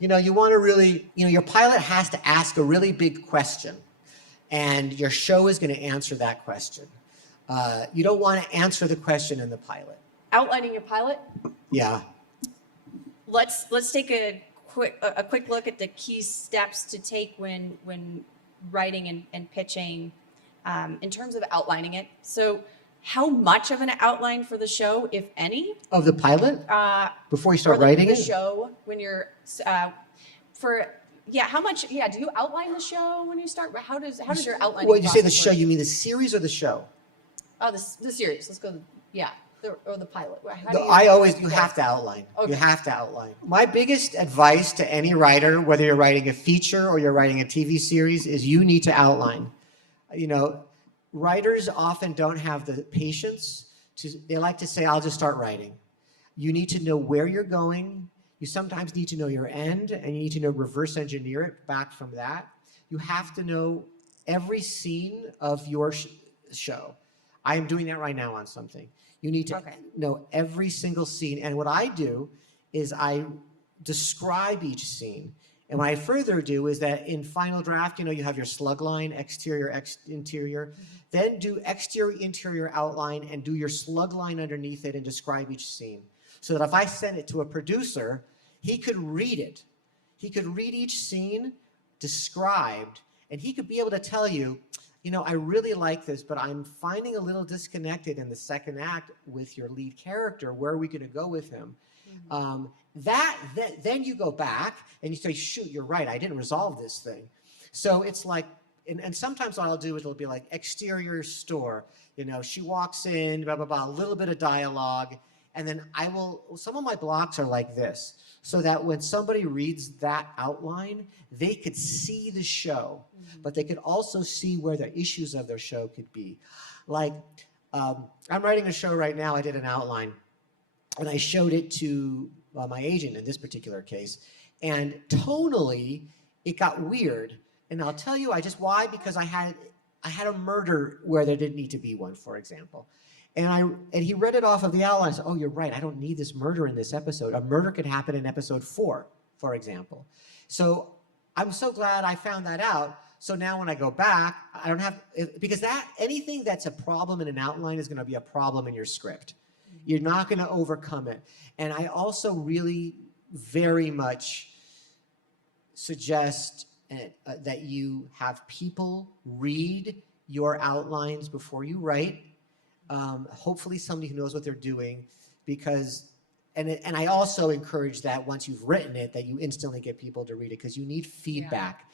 you want to really, your pilot has to ask a really big question, and your show is going to answer that question. You don't want to answer the question in the pilot. Outlining your pilot. Yeah. Let's take a quick look at the key steps to take when writing and pitching, in terms of outlining it. So how much of an outline for the show, if any? Of the pilot? Before you start writing the it? show, when you're, how much, do you outline the show when you start? How does your outlining Well, you say the process show, work? you mean the series or the show? Oh, the series. Let's go, or the pilot. You have to outline. Okay. You have to outline. My biggest advice to any writer, whether you're writing a feature or you're writing a TV series, is you need to outline. Writers often don't have the patience they like to say, I'll just start writing. You need to know where you're going. You sometimes need to know your end, and you need to know reverse engineer it back from that. You have to know every scene of your show. I am doing that right now on something. You need to know every single scene. And what I do is I describe each scene. And what I further do is that in final draft, you have your slug line, exterior, interior. Then do exterior, interior outline, and do your slug line underneath it and describe each scene. So that if I send it to a producer, he could read it. He could read each scene described, and he could be able to tell you, I really like this, but I'm finding a little disconnected in the second act with your lead character. Where are we going to go with him? Then you go back and you say, shoot, you're right. I didn't resolve this thing. So it's like, and sometimes what I'll do is it'll be like exterior store. She walks in, blah, blah, blah, a little bit of dialogue. And then some of my blocks are like this, so that when somebody reads that outline, they could see the show, but they could also see where the issues of their show could be. Like, I'm writing a show right now. I did an outline, and I showed it to my agent in this particular case, and tonally, it got weird. And I'll tell you why, because I had a murder where there didn't need to be one, for example. And he read it off of the outline. I said, oh, you're right. I don't need this murder in this episode. A murder could happen in episode 4, for example. So I'm so glad I found that out. So now when I go back, I don't have, because anything that's a problem in an outline is going to be a problem in your script. You're not going to overcome it. And I also really very much suggest that you have people read your outlines before you write. Hopefully somebody who knows what they're doing, because, and I also encourage that once you've written it, that you instantly get people to read it, because you need feedback.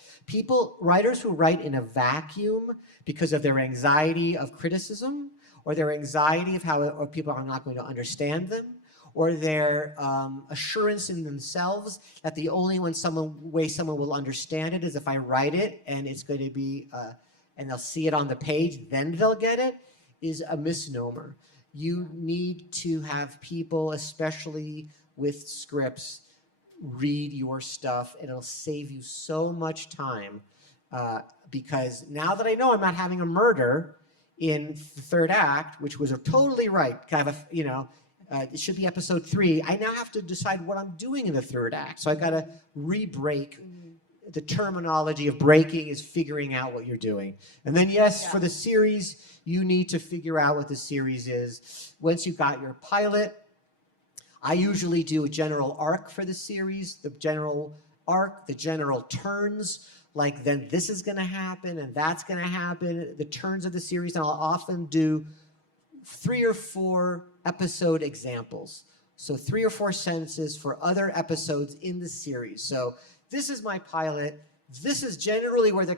Writers who write in a vacuum because of their anxiety of criticism, or their anxiety of or people are not going to understand them, or their assurance in themselves that the only way someone will understand it is if I write it and it's going to be, and they'll see it on the page, then they'll get it, is a misnomer. You need to have people, especially with scripts, read your stuff, and it'll save you so much time, because now that I know I'm not having a murder in the third act, which was totally right, kind of, it should be episode 3, I now have to decide what I'm doing in the third act. So I got to re-break. The terminology of breaking is figuring out what you're doing. And then for the series, you need to figure out what the series is. Once you've got your pilot, I usually do a general arc for the series, the general arc, the general turns, like then this is going to happen and that's going to happen, the turns of the series. And I'll often do 3 or 4 episode examples. So 3 or 4 sentences for other episodes in the series. So this is my pilot. This is generally where the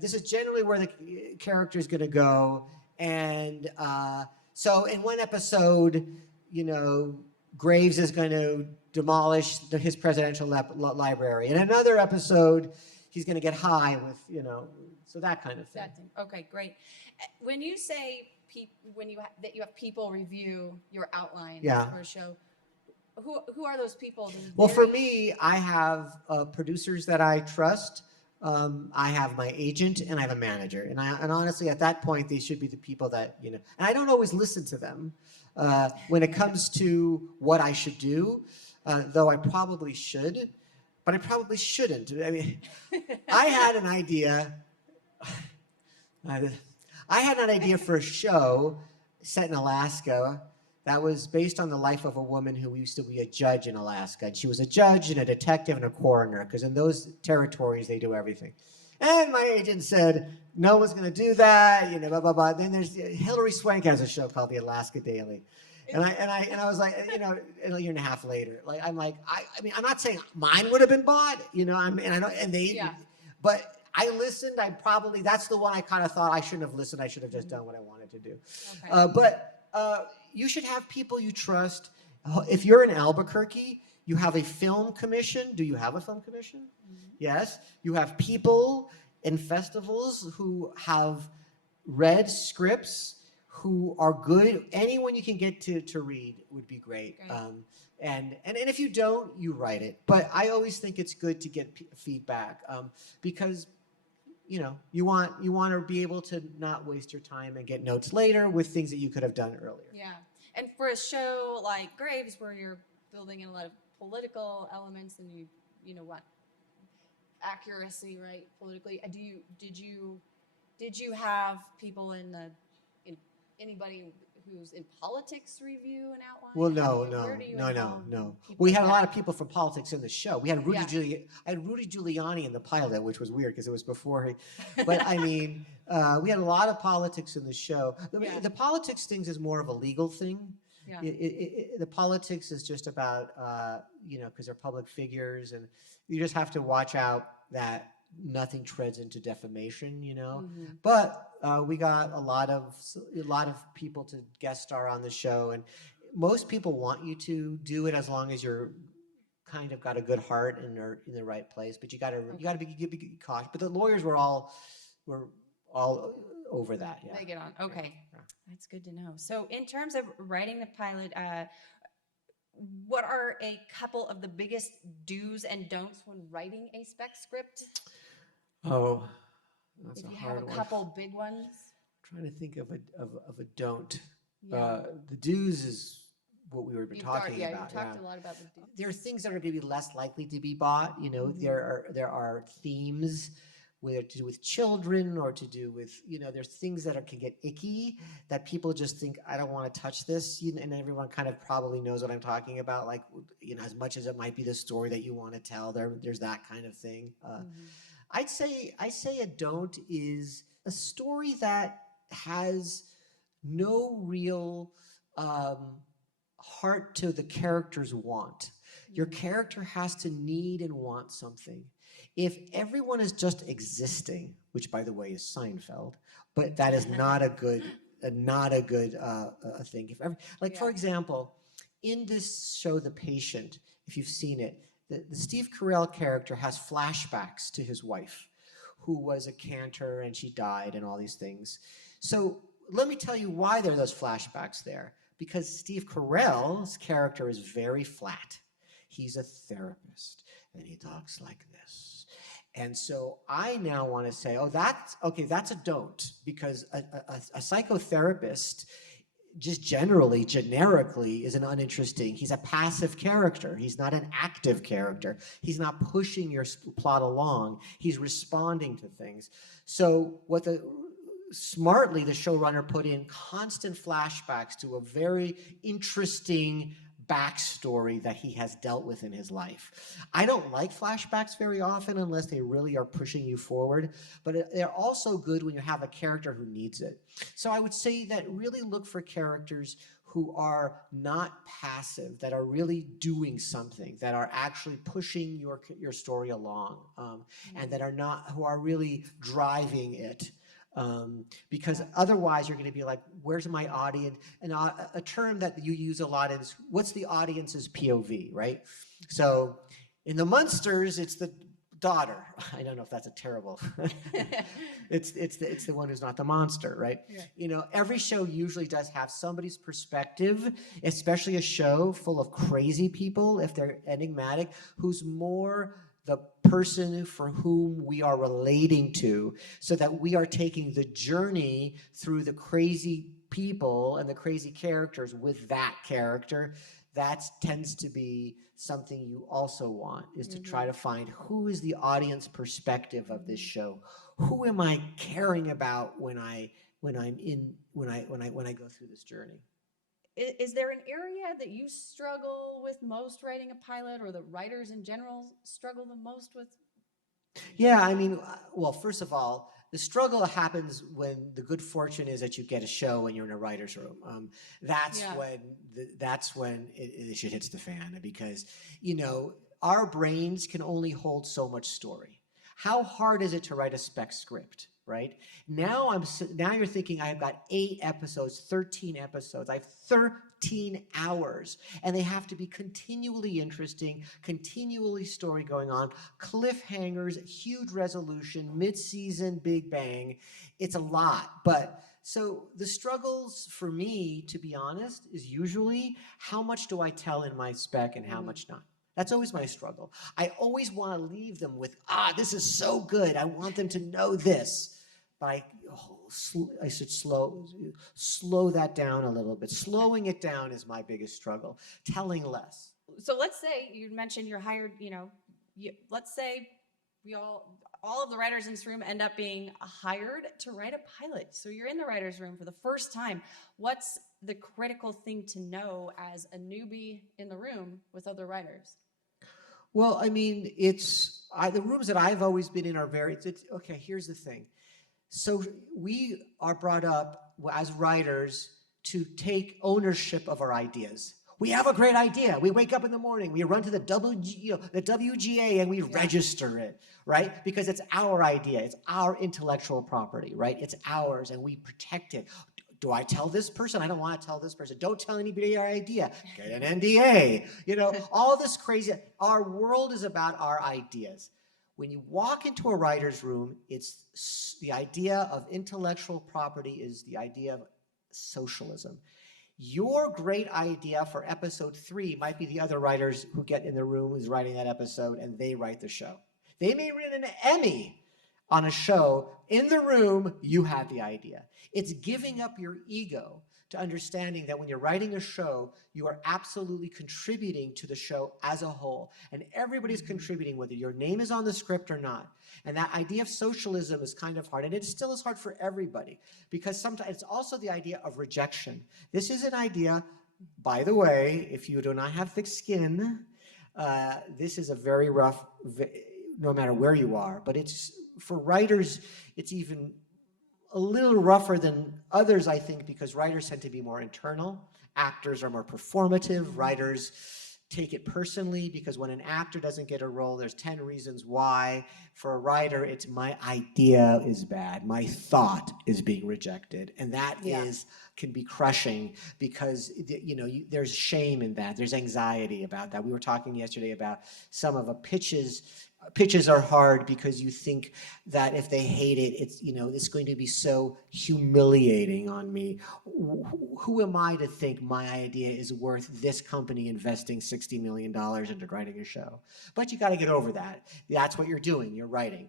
this is generally where the character is going to go. And so in one episode, Graves is going to demolish his presidential library. In another episode, he's going to get high with, so that kind of thing. Okay, great. When you say that you have people review your outlines Yeah. for a show. Who are those people? Well, for me, I have producers that I trust. I have my agent and I have a manager. And honestly, at that point, they should be the people that, you know, and I don't always listen to them when it comes to what I should do, though I probably should, but I probably shouldn't. I mean, I had an idea. I had an idea for a show set in Alaska that was based on the life of a woman who used to be a judge in Alaska. And she was a judge and a detective and a coroner, because in those territories, they do everything. And my agent said, no one's going to do that, you know, blah, blah, blah. Then there's Hillary Swank has a show called The Alaska Daily. And I was like, you know, a year and a half later, like, I mean, I'm not saying mine would have been bought, you know, but I listened. That's the one I kind of thought I shouldn't have listened. I should have just done what I wanted to do. Okay. But you should have people you trust. If you're in Albuquerque, you have a film commission. Do you have a film commission? Mm-hmm. Yes. You have people in festivals who have read scripts, who are good. Anyone you can get to read would be great. And if you don't, you write it. But I always think it's good to get feedback because, you know, you want to be able to not waste your time and get notes later with things that you could have done earlier. Yeah. And for a show like Graves, where you're building in a lot of political elements and you know what, accuracy, right, politically, did you have people in anybody who's in politics review an outline? Well, no. We had a lot of people from politics in the show. We had Rudy Giuliani in the pilot, which was weird because it was before he. But I mean, we had a lot of politics in the show. The politics things is more of a legal thing. Yeah. The politics is just about you know, because they're public figures, and you just have to watch out that nothing treads into defamation, you know. Mm-hmm. But we got a lot of people to guest star on the show, and most people want you to do it as long as you're kind of got a good heart and are in the right place. But you got to be cautious. But the lawyers were all over that. Yeah. They get on. Okay, yeah. That's good to know. So in terms of writing the pilot, what are a couple of the biggest do's and don'ts when writing a spec script? Oh, that's a hard one. If you have a couple big ones. I'm trying to think of a don't. Yeah. The do's is what we were talking about. You talked a lot about the do's. There are things that are maybe less likely to be bought. You know, mm-hmm. there are themes, whether to do with children or to do with, you know, there's things that can get icky that people just think, I don't want to touch this. And everyone kind of probably knows what I'm talking about. Like, you know, as much as it might be the story that you want to tell, there's that kind of thing. I'd say a don't is a story that has no real heart to the character's want. Your character has to need and want something. If everyone is just existing, which by the way is Seinfeld, but that is not a good thing. For example, in this show, The Patient, if you've seen it, the Steve Carell character has flashbacks to his wife, who was a cantor and she died and all these things. So let me tell you why there are those flashbacks there. Because Steve Carell's character is very flat. He's a therapist and he talks like this. And so I now want to say, that's a don't, because a psychotherapist just generically is an uninteresting. He's a passive character. He's not an active character. He's not pushing your plot along. He's responding to things. So smartly, the showrunner put in constant flashbacks to a very interesting backstory that he has dealt with in his life. I don't like flashbacks very often unless they really are pushing you forward, but they're also good when you have a character who needs it. So I would say that really look for characters who are not passive, that are really doing something, that are actually pushing your story along, and that who are really driving it. Because otherwise you're going to be like, where's my audience? And a term that you use a lot is, what's the audience's POV, right? So in the Munsters, it's the daughter. I don't know if that's a terrible. it's the one who's not the monster, right? Yeah. You know, every show usually does have somebody's perspective, especially a show full of crazy people, if they're enigmatic, who's more the person for whom we are relating to, so that we are taking the journey through the crazy people and the crazy characters with that character. That tends to be something you also want, is to try to find who is the audience perspective of this show. Who am I caring about when I go through this journey? Is there an area that you struggle with most writing a pilot, or the writers in general struggle the most with? Yeah, I mean, well, first of all, the struggle happens when the good fortune is that you get a show and you're in a writer's room. That's Yeah. when it shit hits the fan, because, you know, our brains can only hold so much story. How hard is it to write a spec script, right? Now you're thinking, I've got 8 episodes, 13 episodes, I have 13 hours, and they have to be continually interesting, continually story going on, cliffhangers, huge resolution, mid-season big bang. It's a lot. But so the struggles for me, to be honest, is usually how much do I tell in my spec and how much not. That's always my struggle. I always want to leave them with, this is so good, I want them to know this. But I should slow that down a little bit. Slowing it down is my biggest struggle. Telling less. So let's say you mentioned you're hired, let's say all of the writers in this room end up being hired to write a pilot. So you're in the writer's room for the first time. What's the critical thing to know as a newbie in the room with other writers? Well, I mean, the rooms that I've always been in are okay, here's the thing. So we are brought up as writers to take ownership of our ideas. We have a great idea. We wake up in the morning, we run to the WGA and we register it, right? Because it's our idea. It's our intellectual property, right? It's ours and we protect it. Do I tell this person? I don't want to tell this person. Don't tell anybody our idea. Get an NDA. All this crazy. Our world is about our ideas. When you walk into a writer's room, it's the idea of intellectual property is the idea of socialism. Your great idea for episode 3 might be the other writers who get in the room who's writing that episode, and they write the show. They may win an Emmy on a show. In the room, you have the idea. It's giving up your ego to understanding that when you're writing a show, you are absolutely contributing to the show as a whole. And everybody's contributing, whether your name is on the script or not. And that idea of socialism is kind of hard. And it still is hard for everybody, because sometimes it's also the idea of rejection. This is an idea, by the way, if you do not have thick skin, this is a very rough, no matter where you are. But it's for writers, it's even a little rougher than others, I think, because writers tend to be more internal. Actors are more performative. Writers take it personally, because when an actor doesn't get a role, there's 10 reasons why. For a writer, it's my idea is bad. My thought is being rejected. And that can be crushing, because there's shame in that. There's anxiety about that. We were talking yesterday about some of the pitches. Pitches are hard because you think that if they hate it, it's going to be so humiliating on me. Who am I to think my idea is worth this company investing $60 million into writing a show? But you got to get over that. That's what you're doing. You're writing.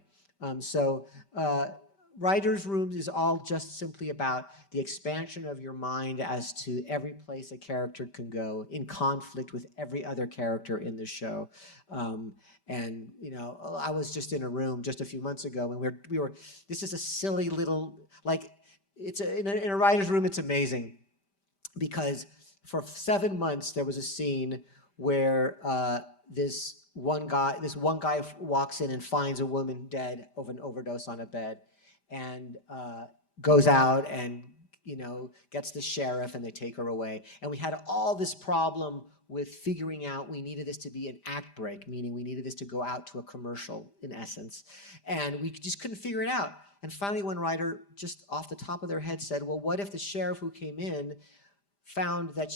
Writers' rooms is all just simply about the expansion of your mind as to every place a character can go in conflict with every other character in the show. I was just in a room just a few months ago, and we were. This is a silly little, in a writer's room. It's amazing, because for 7 months there was a scene where this one guy walks in and finds a woman dead of an overdose on a bed, and goes out and gets the sheriff, and they take her away. And we had all this problem with figuring out we needed this to be an act break, meaning we needed this to go out to a commercial, in essence. And we just couldn't figure it out. And finally, one writer, just off the top of their head, said, well, what if the sheriff who came in found that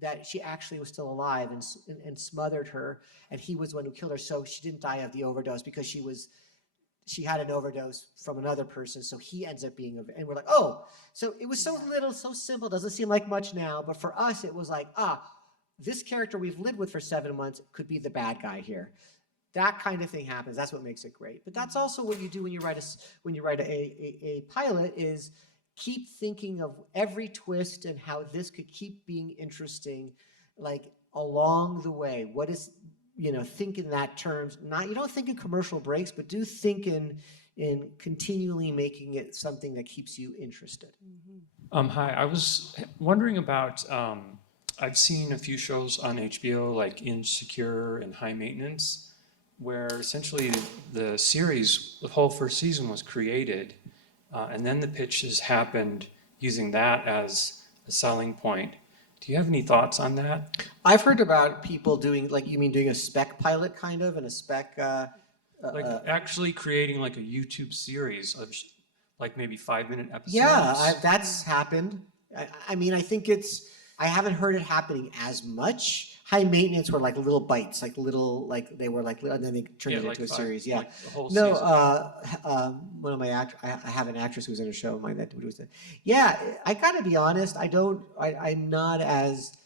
that she actually was still alive and smothered her, and he was the one who killed her. So she didn't die of the overdose because she had an overdose from another person. So he ends up being and we're like, oh, so it was so little, so simple. Doesn't seem like much now, but for us, it was like, this character we've lived with for 7 months could be the bad guy here. That kind of thing happens. That's what makes it great. But that's also what you do when you write a pilot is keep thinking of every twist and how this could keep being interesting, like along the way. What is, think in that terms. You don't think in commercial breaks, but do think in continually making it something that keeps you interested. Hi, I was wondering about, I've seen a few shows on HBO like Insecure and High Maintenance, where essentially the series, the whole first season was created, and then the pitches happened using that as a selling point. Do you have any thoughts on that? I've heard about people doing, like, you mean doing a spec pilot kind of, and a spec... like actually creating like a YouTube series of like maybe 5-minute episodes? Yeah, that's happened. I mean, I think I haven't heard it happening as much. High Maintenance were like little bites, and then they turned it into a series. Yeah. Like the whole No, season. one of my I have an actress who was in a show of mine that was that. Yeah, I gotta be honest. I'm not as,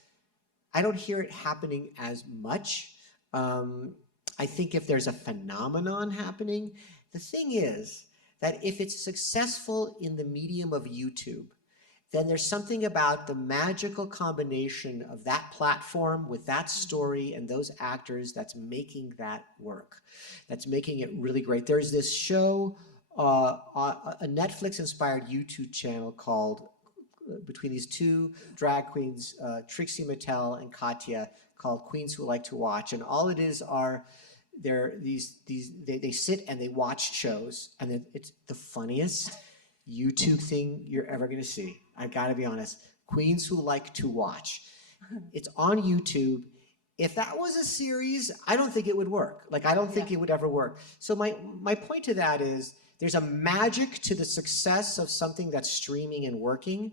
I don't hear it happening as much. I think if there's a phenomenon happening, the thing is that if it's successful in the medium of YouTube, then there's something about the magical combination of that platform with that story and those actors that's making that work, that's making it really great. There's this show, a Netflix-inspired YouTube channel called, between these two drag queens, Trixie Mattel and Katya, called Queens Who Like to Watch. And all it is are, they sit and they watch shows, and it's the funniest YouTube thing you're ever gonna see. I gotta be honest. Queens Who Like to Watch. It's on YouTube. If that was a series, I don't think it would work. Like, I don't think it would ever work. So my point to that is there's a magic to the success of something that's streaming and working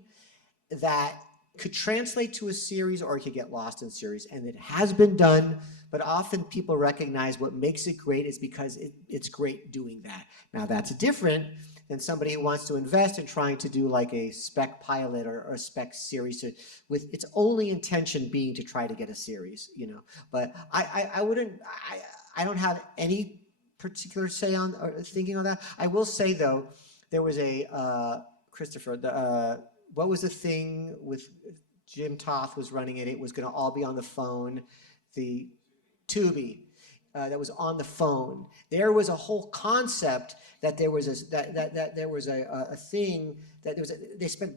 that could translate to a series, or it could get lost in series. And it has been done, but often people recognize what makes it great is because it's great doing that. Now, that's different than somebody who wants to invest in trying to do like a spec pilot or a spec series with its only intention being to try to get a series, But I don't have any particular say on or thinking on that. I will say though, there was a Christopher, what was the thing with Jim Toth was running it? It was going to all be on the phone. The Tubi that was on the phone. There was a whole concept that there was a thing that they spent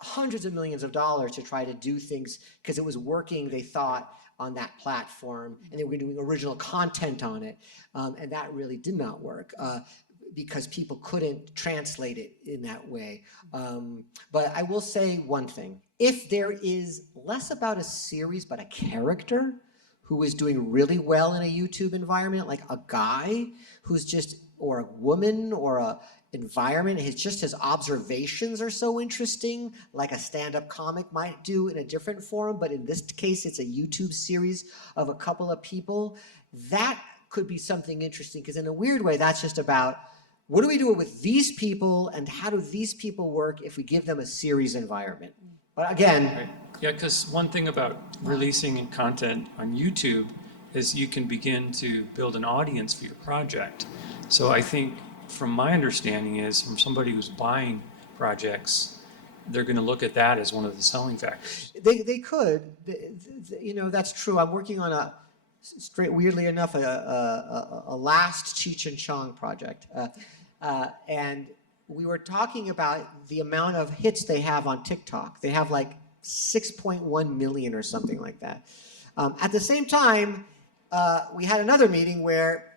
hundreds of millions of dollars to try to do things because it was working, they thought, on that platform, and they were doing original content on it, and that really did not work. Because people couldn't translate it in that way. But I will say one thing. If there is less about a series but a character who is doing really well in a YouTube environment, like a guy who's just, or a woman, or a environment, his observations are so interesting, like a stand-up comic might do in a different forum, but in this case, it's a YouTube series of a couple of people, that could be something interesting, because in a weird way, that's just about, what do we do with these people, and how do these people work if we give them a series environment? But again... Right. Yeah, because one thing about releasing content on YouTube is you can begin to build an audience for your project. So I think, from my understanding is, from somebody who's buying projects, they're going to look at that as one of the selling factors. They could. That's true. I'm working on weirdly enough, a last Cheech and Chong project. And we were talking about the amount of hits they have on TikTok. They have like 6.1 million or something like that. At the same time, we had another meeting where,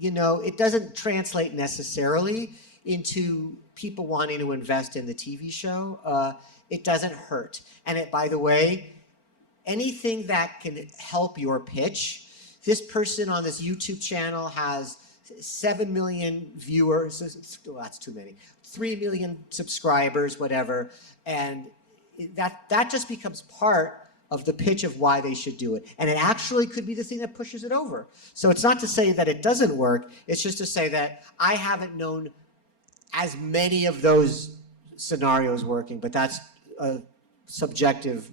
it doesn't translate necessarily into people wanting to invest in the TV show. It doesn't hurt. And by the way, anything that can help your pitch, this person on this YouTube channel has 7 million viewers, that's too many, 3 million subscribers, whatever, and that just becomes part of the pitch of why they should do it. And it actually could be the thing that pushes it over. So it's not to say that it doesn't work. It's just to say that I haven't known as many of those scenarios working, but that's a subjective.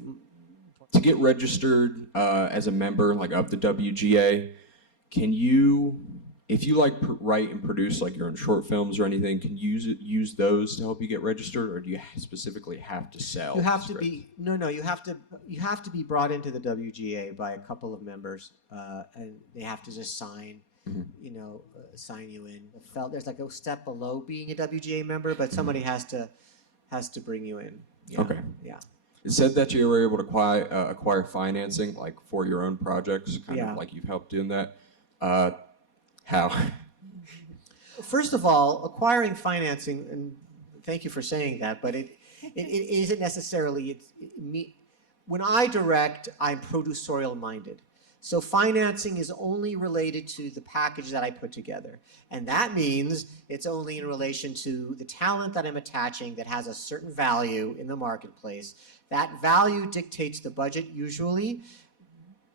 To get registered as a member like of the WGA, can you, if you like write and produce like your own short films or anything, can you use those to help you get registered, or do you specifically have to sell? You have to be you have to be brought into the WGA by a couple of members, and they have to just sign. Sign you in. There's like a step below being a WGA member, but somebody has to bring you in. Yeah. Okay. Yeah. It said that you were able to acquire financing like for your own projects, kind Yeah. of like you've helped doing that. How? First of all, acquiring financing, and thank you for saying that, but it isn't necessarily me. When I direct, I'm producerial minded. So financing is only related to the package that I put together. And that means it's only in relation to the talent that I'm attaching that has a certain value in the marketplace. That value dictates the budget usually,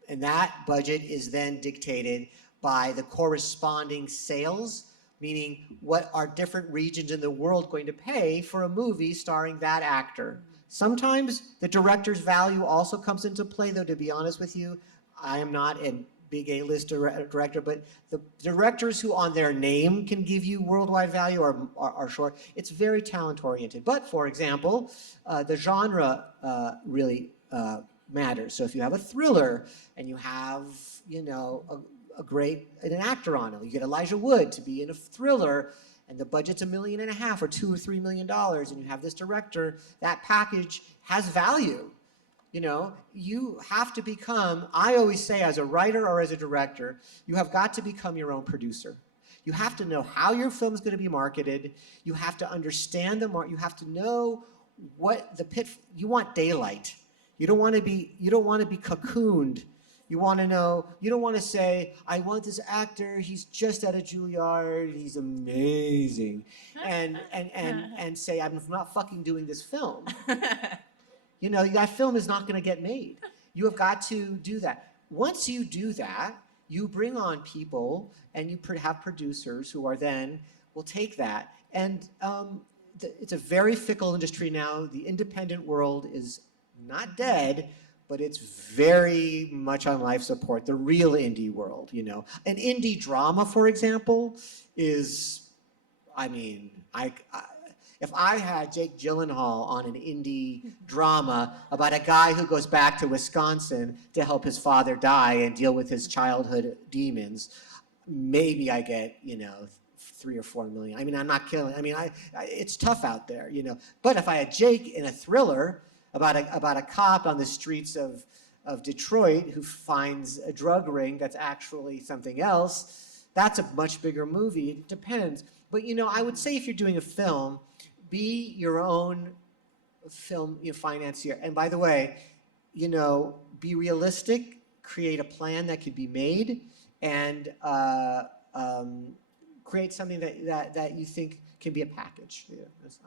and that budget is then dictated by the corresponding sales, meaning what are different regions in the world going to pay for a movie starring that actor. Sometimes the director's value also comes into play, though, to be honest with you. I am not a big A-list director, but the directors who on their name can give you worldwide value are short. It's very talent-oriented. But, for example, the genre really matters. So if you have a thriller and you have, an actor on it, you get Elijah Wood to be in a thriller, and the budget's $1.5 million or $2 or $3 million, and you have this director, that package has value. You have to become, I always say as a writer or as a director, you have got to become your own producer. You have to know how your film is going to be marketed. You have to understand you have to know what you want daylight. You don't want to be cocooned. You want to know, you don't want to say, I want this actor, he's just out of Juilliard, he's amazing. And say, I'm not fucking doing this film. That film is not going to get made. You have got to do that. Once you do that, you bring on people and you have producers who are will take that. And it's a very fickle industry now. The independent world is not dead, but it's very much on life support. The real indie world, An indie drama, for example, is, if I had Jake Gyllenhaal on an indie drama about a guy who goes back to Wisconsin to help his father die and deal with his childhood demons, maybe I get, 3 or 4 million. I'm not killing. It's tough out there, But if I had Jake in a thriller about a cop on the streets of Detroit who finds a drug ring that's actually something else, that's a much bigger movie. It depends. But, I would say if you're doing a film, be your own film financier. And by the way, be realistic, create a plan that could be made, and create something that you think can be a package,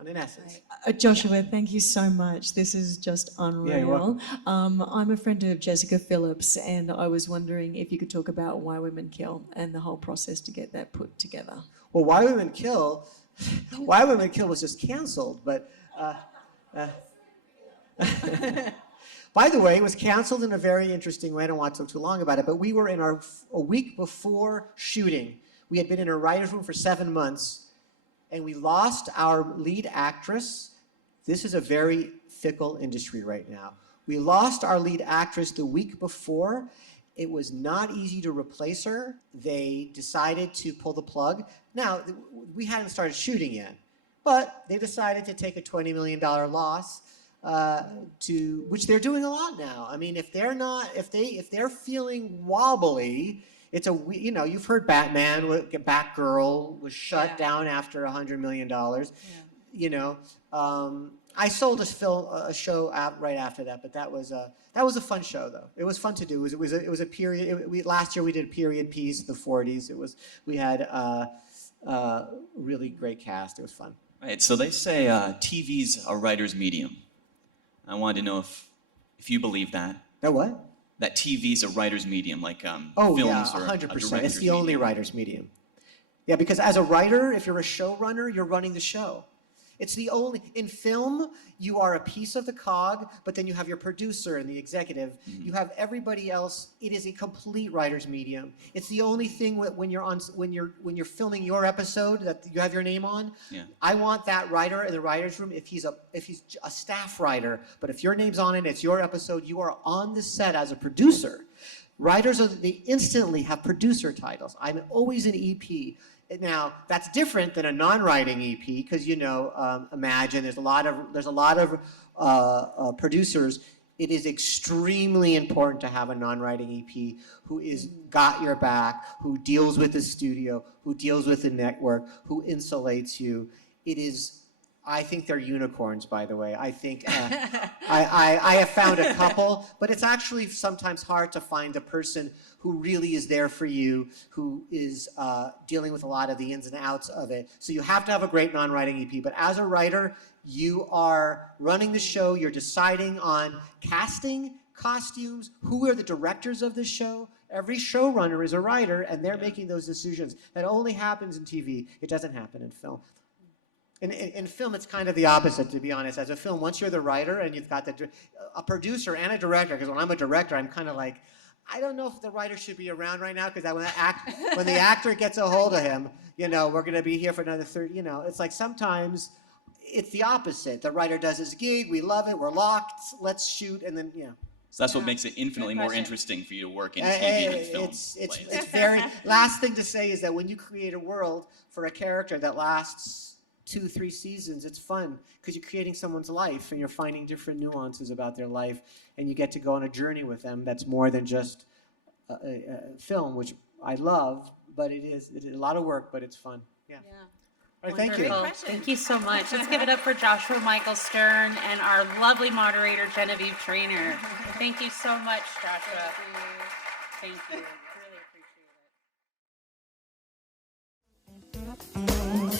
in essence. Joshua, thank you so much. This is just unreal. Yeah, you're welcome. I'm a friend of Jessica Phillips, and I was wondering if you could talk about Why Women Kill and the whole process to get that put together. Well, Why Women Kill was just canceled, but by the way, it was canceled in a very interesting way. I don't want to talk too long about it, but we were in a week before shooting. We had been in a writer's room for 7 months, and we lost our lead actress. This is a very fickle industry right now. We lost our lead actress the week before. It was not easy to replace her. They decided to pull the plug. Now, we hadn't started shooting yet, but they decided to take a $20 million loss, which they're doing a lot now. If they're feeling wobbly, you've heard Batgirl was shut down after $100 million. I sold a show out right after that, but that was a fun show though. It was fun to do. It was a period. Last year we did a period piece, the 40s. We had a really great cast. It was fun. Right. So they say TV's a writer's medium. I wanted to know if you believe that. That what? That TV is a writer's medium, like Oh films yeah, or a 100%. It's director's the only medium. writer's medium. Yeah, because as a writer, if you're a showrunner, you're running the show. It's the only, in film, you are a piece of the cog, but then you have your producer and the executive. You have everybody else. It is a complete writer's medium. It's the only thing when you're filming your episode that you have your name on. Yeah. I want that writer in the writer's room if he's a staff writer, but if your name's on it, it's your episode, you are on the set as a producer. Writers, they instantly have producer titles. I'm always an EP. Now, that's different than a non-writing EP because, imagine there's a lot of producers. It is extremely important to have a non-writing EP who is got your back, who deals with the studio, who deals with the network, who insulates you. It is. I think they're unicorns, by the way. I think I have found a couple, but it's actually sometimes hard to find a person who really is there for you, who is dealing with a lot of the ins and outs of it. So you have to have a great non-writing EP, but as a writer, you are running the show, you're deciding on casting, costumes, who are the directors of the show. Every showrunner is a writer, and they're making those decisions. That only happens in TV. It doesn't happen in film. In film, it's kind of the opposite, to be honest. As a film, once you're the writer and you've got a producer and a director, because when I'm a director, I'm kind of like, I don't know if the writer should be around right now, because when the actor gets a hold of him, we're going to be here for another 30, it's like sometimes it's the opposite. The writer does his gig, we love it, we're locked, let's shoot, and then, So that's what makes it infinitely more interesting for you to work in TV than film. It's very, last thing to say is that when you create a world for a character that lasts 2-3 seasons, it's fun because you're creating someone's life and you're finding different nuances about their life, and you get to go on a journey with them that's more than just a film, which I love, but it is a lot of work, but it's fun. Yeah. All right, thank you. Wonderful. Thank you so much. Let's give it up for Joshua Michael Stern and our lovely moderator, Genevieve Trainer. Thank you so much, Joshua. Thank you. Really appreciate it.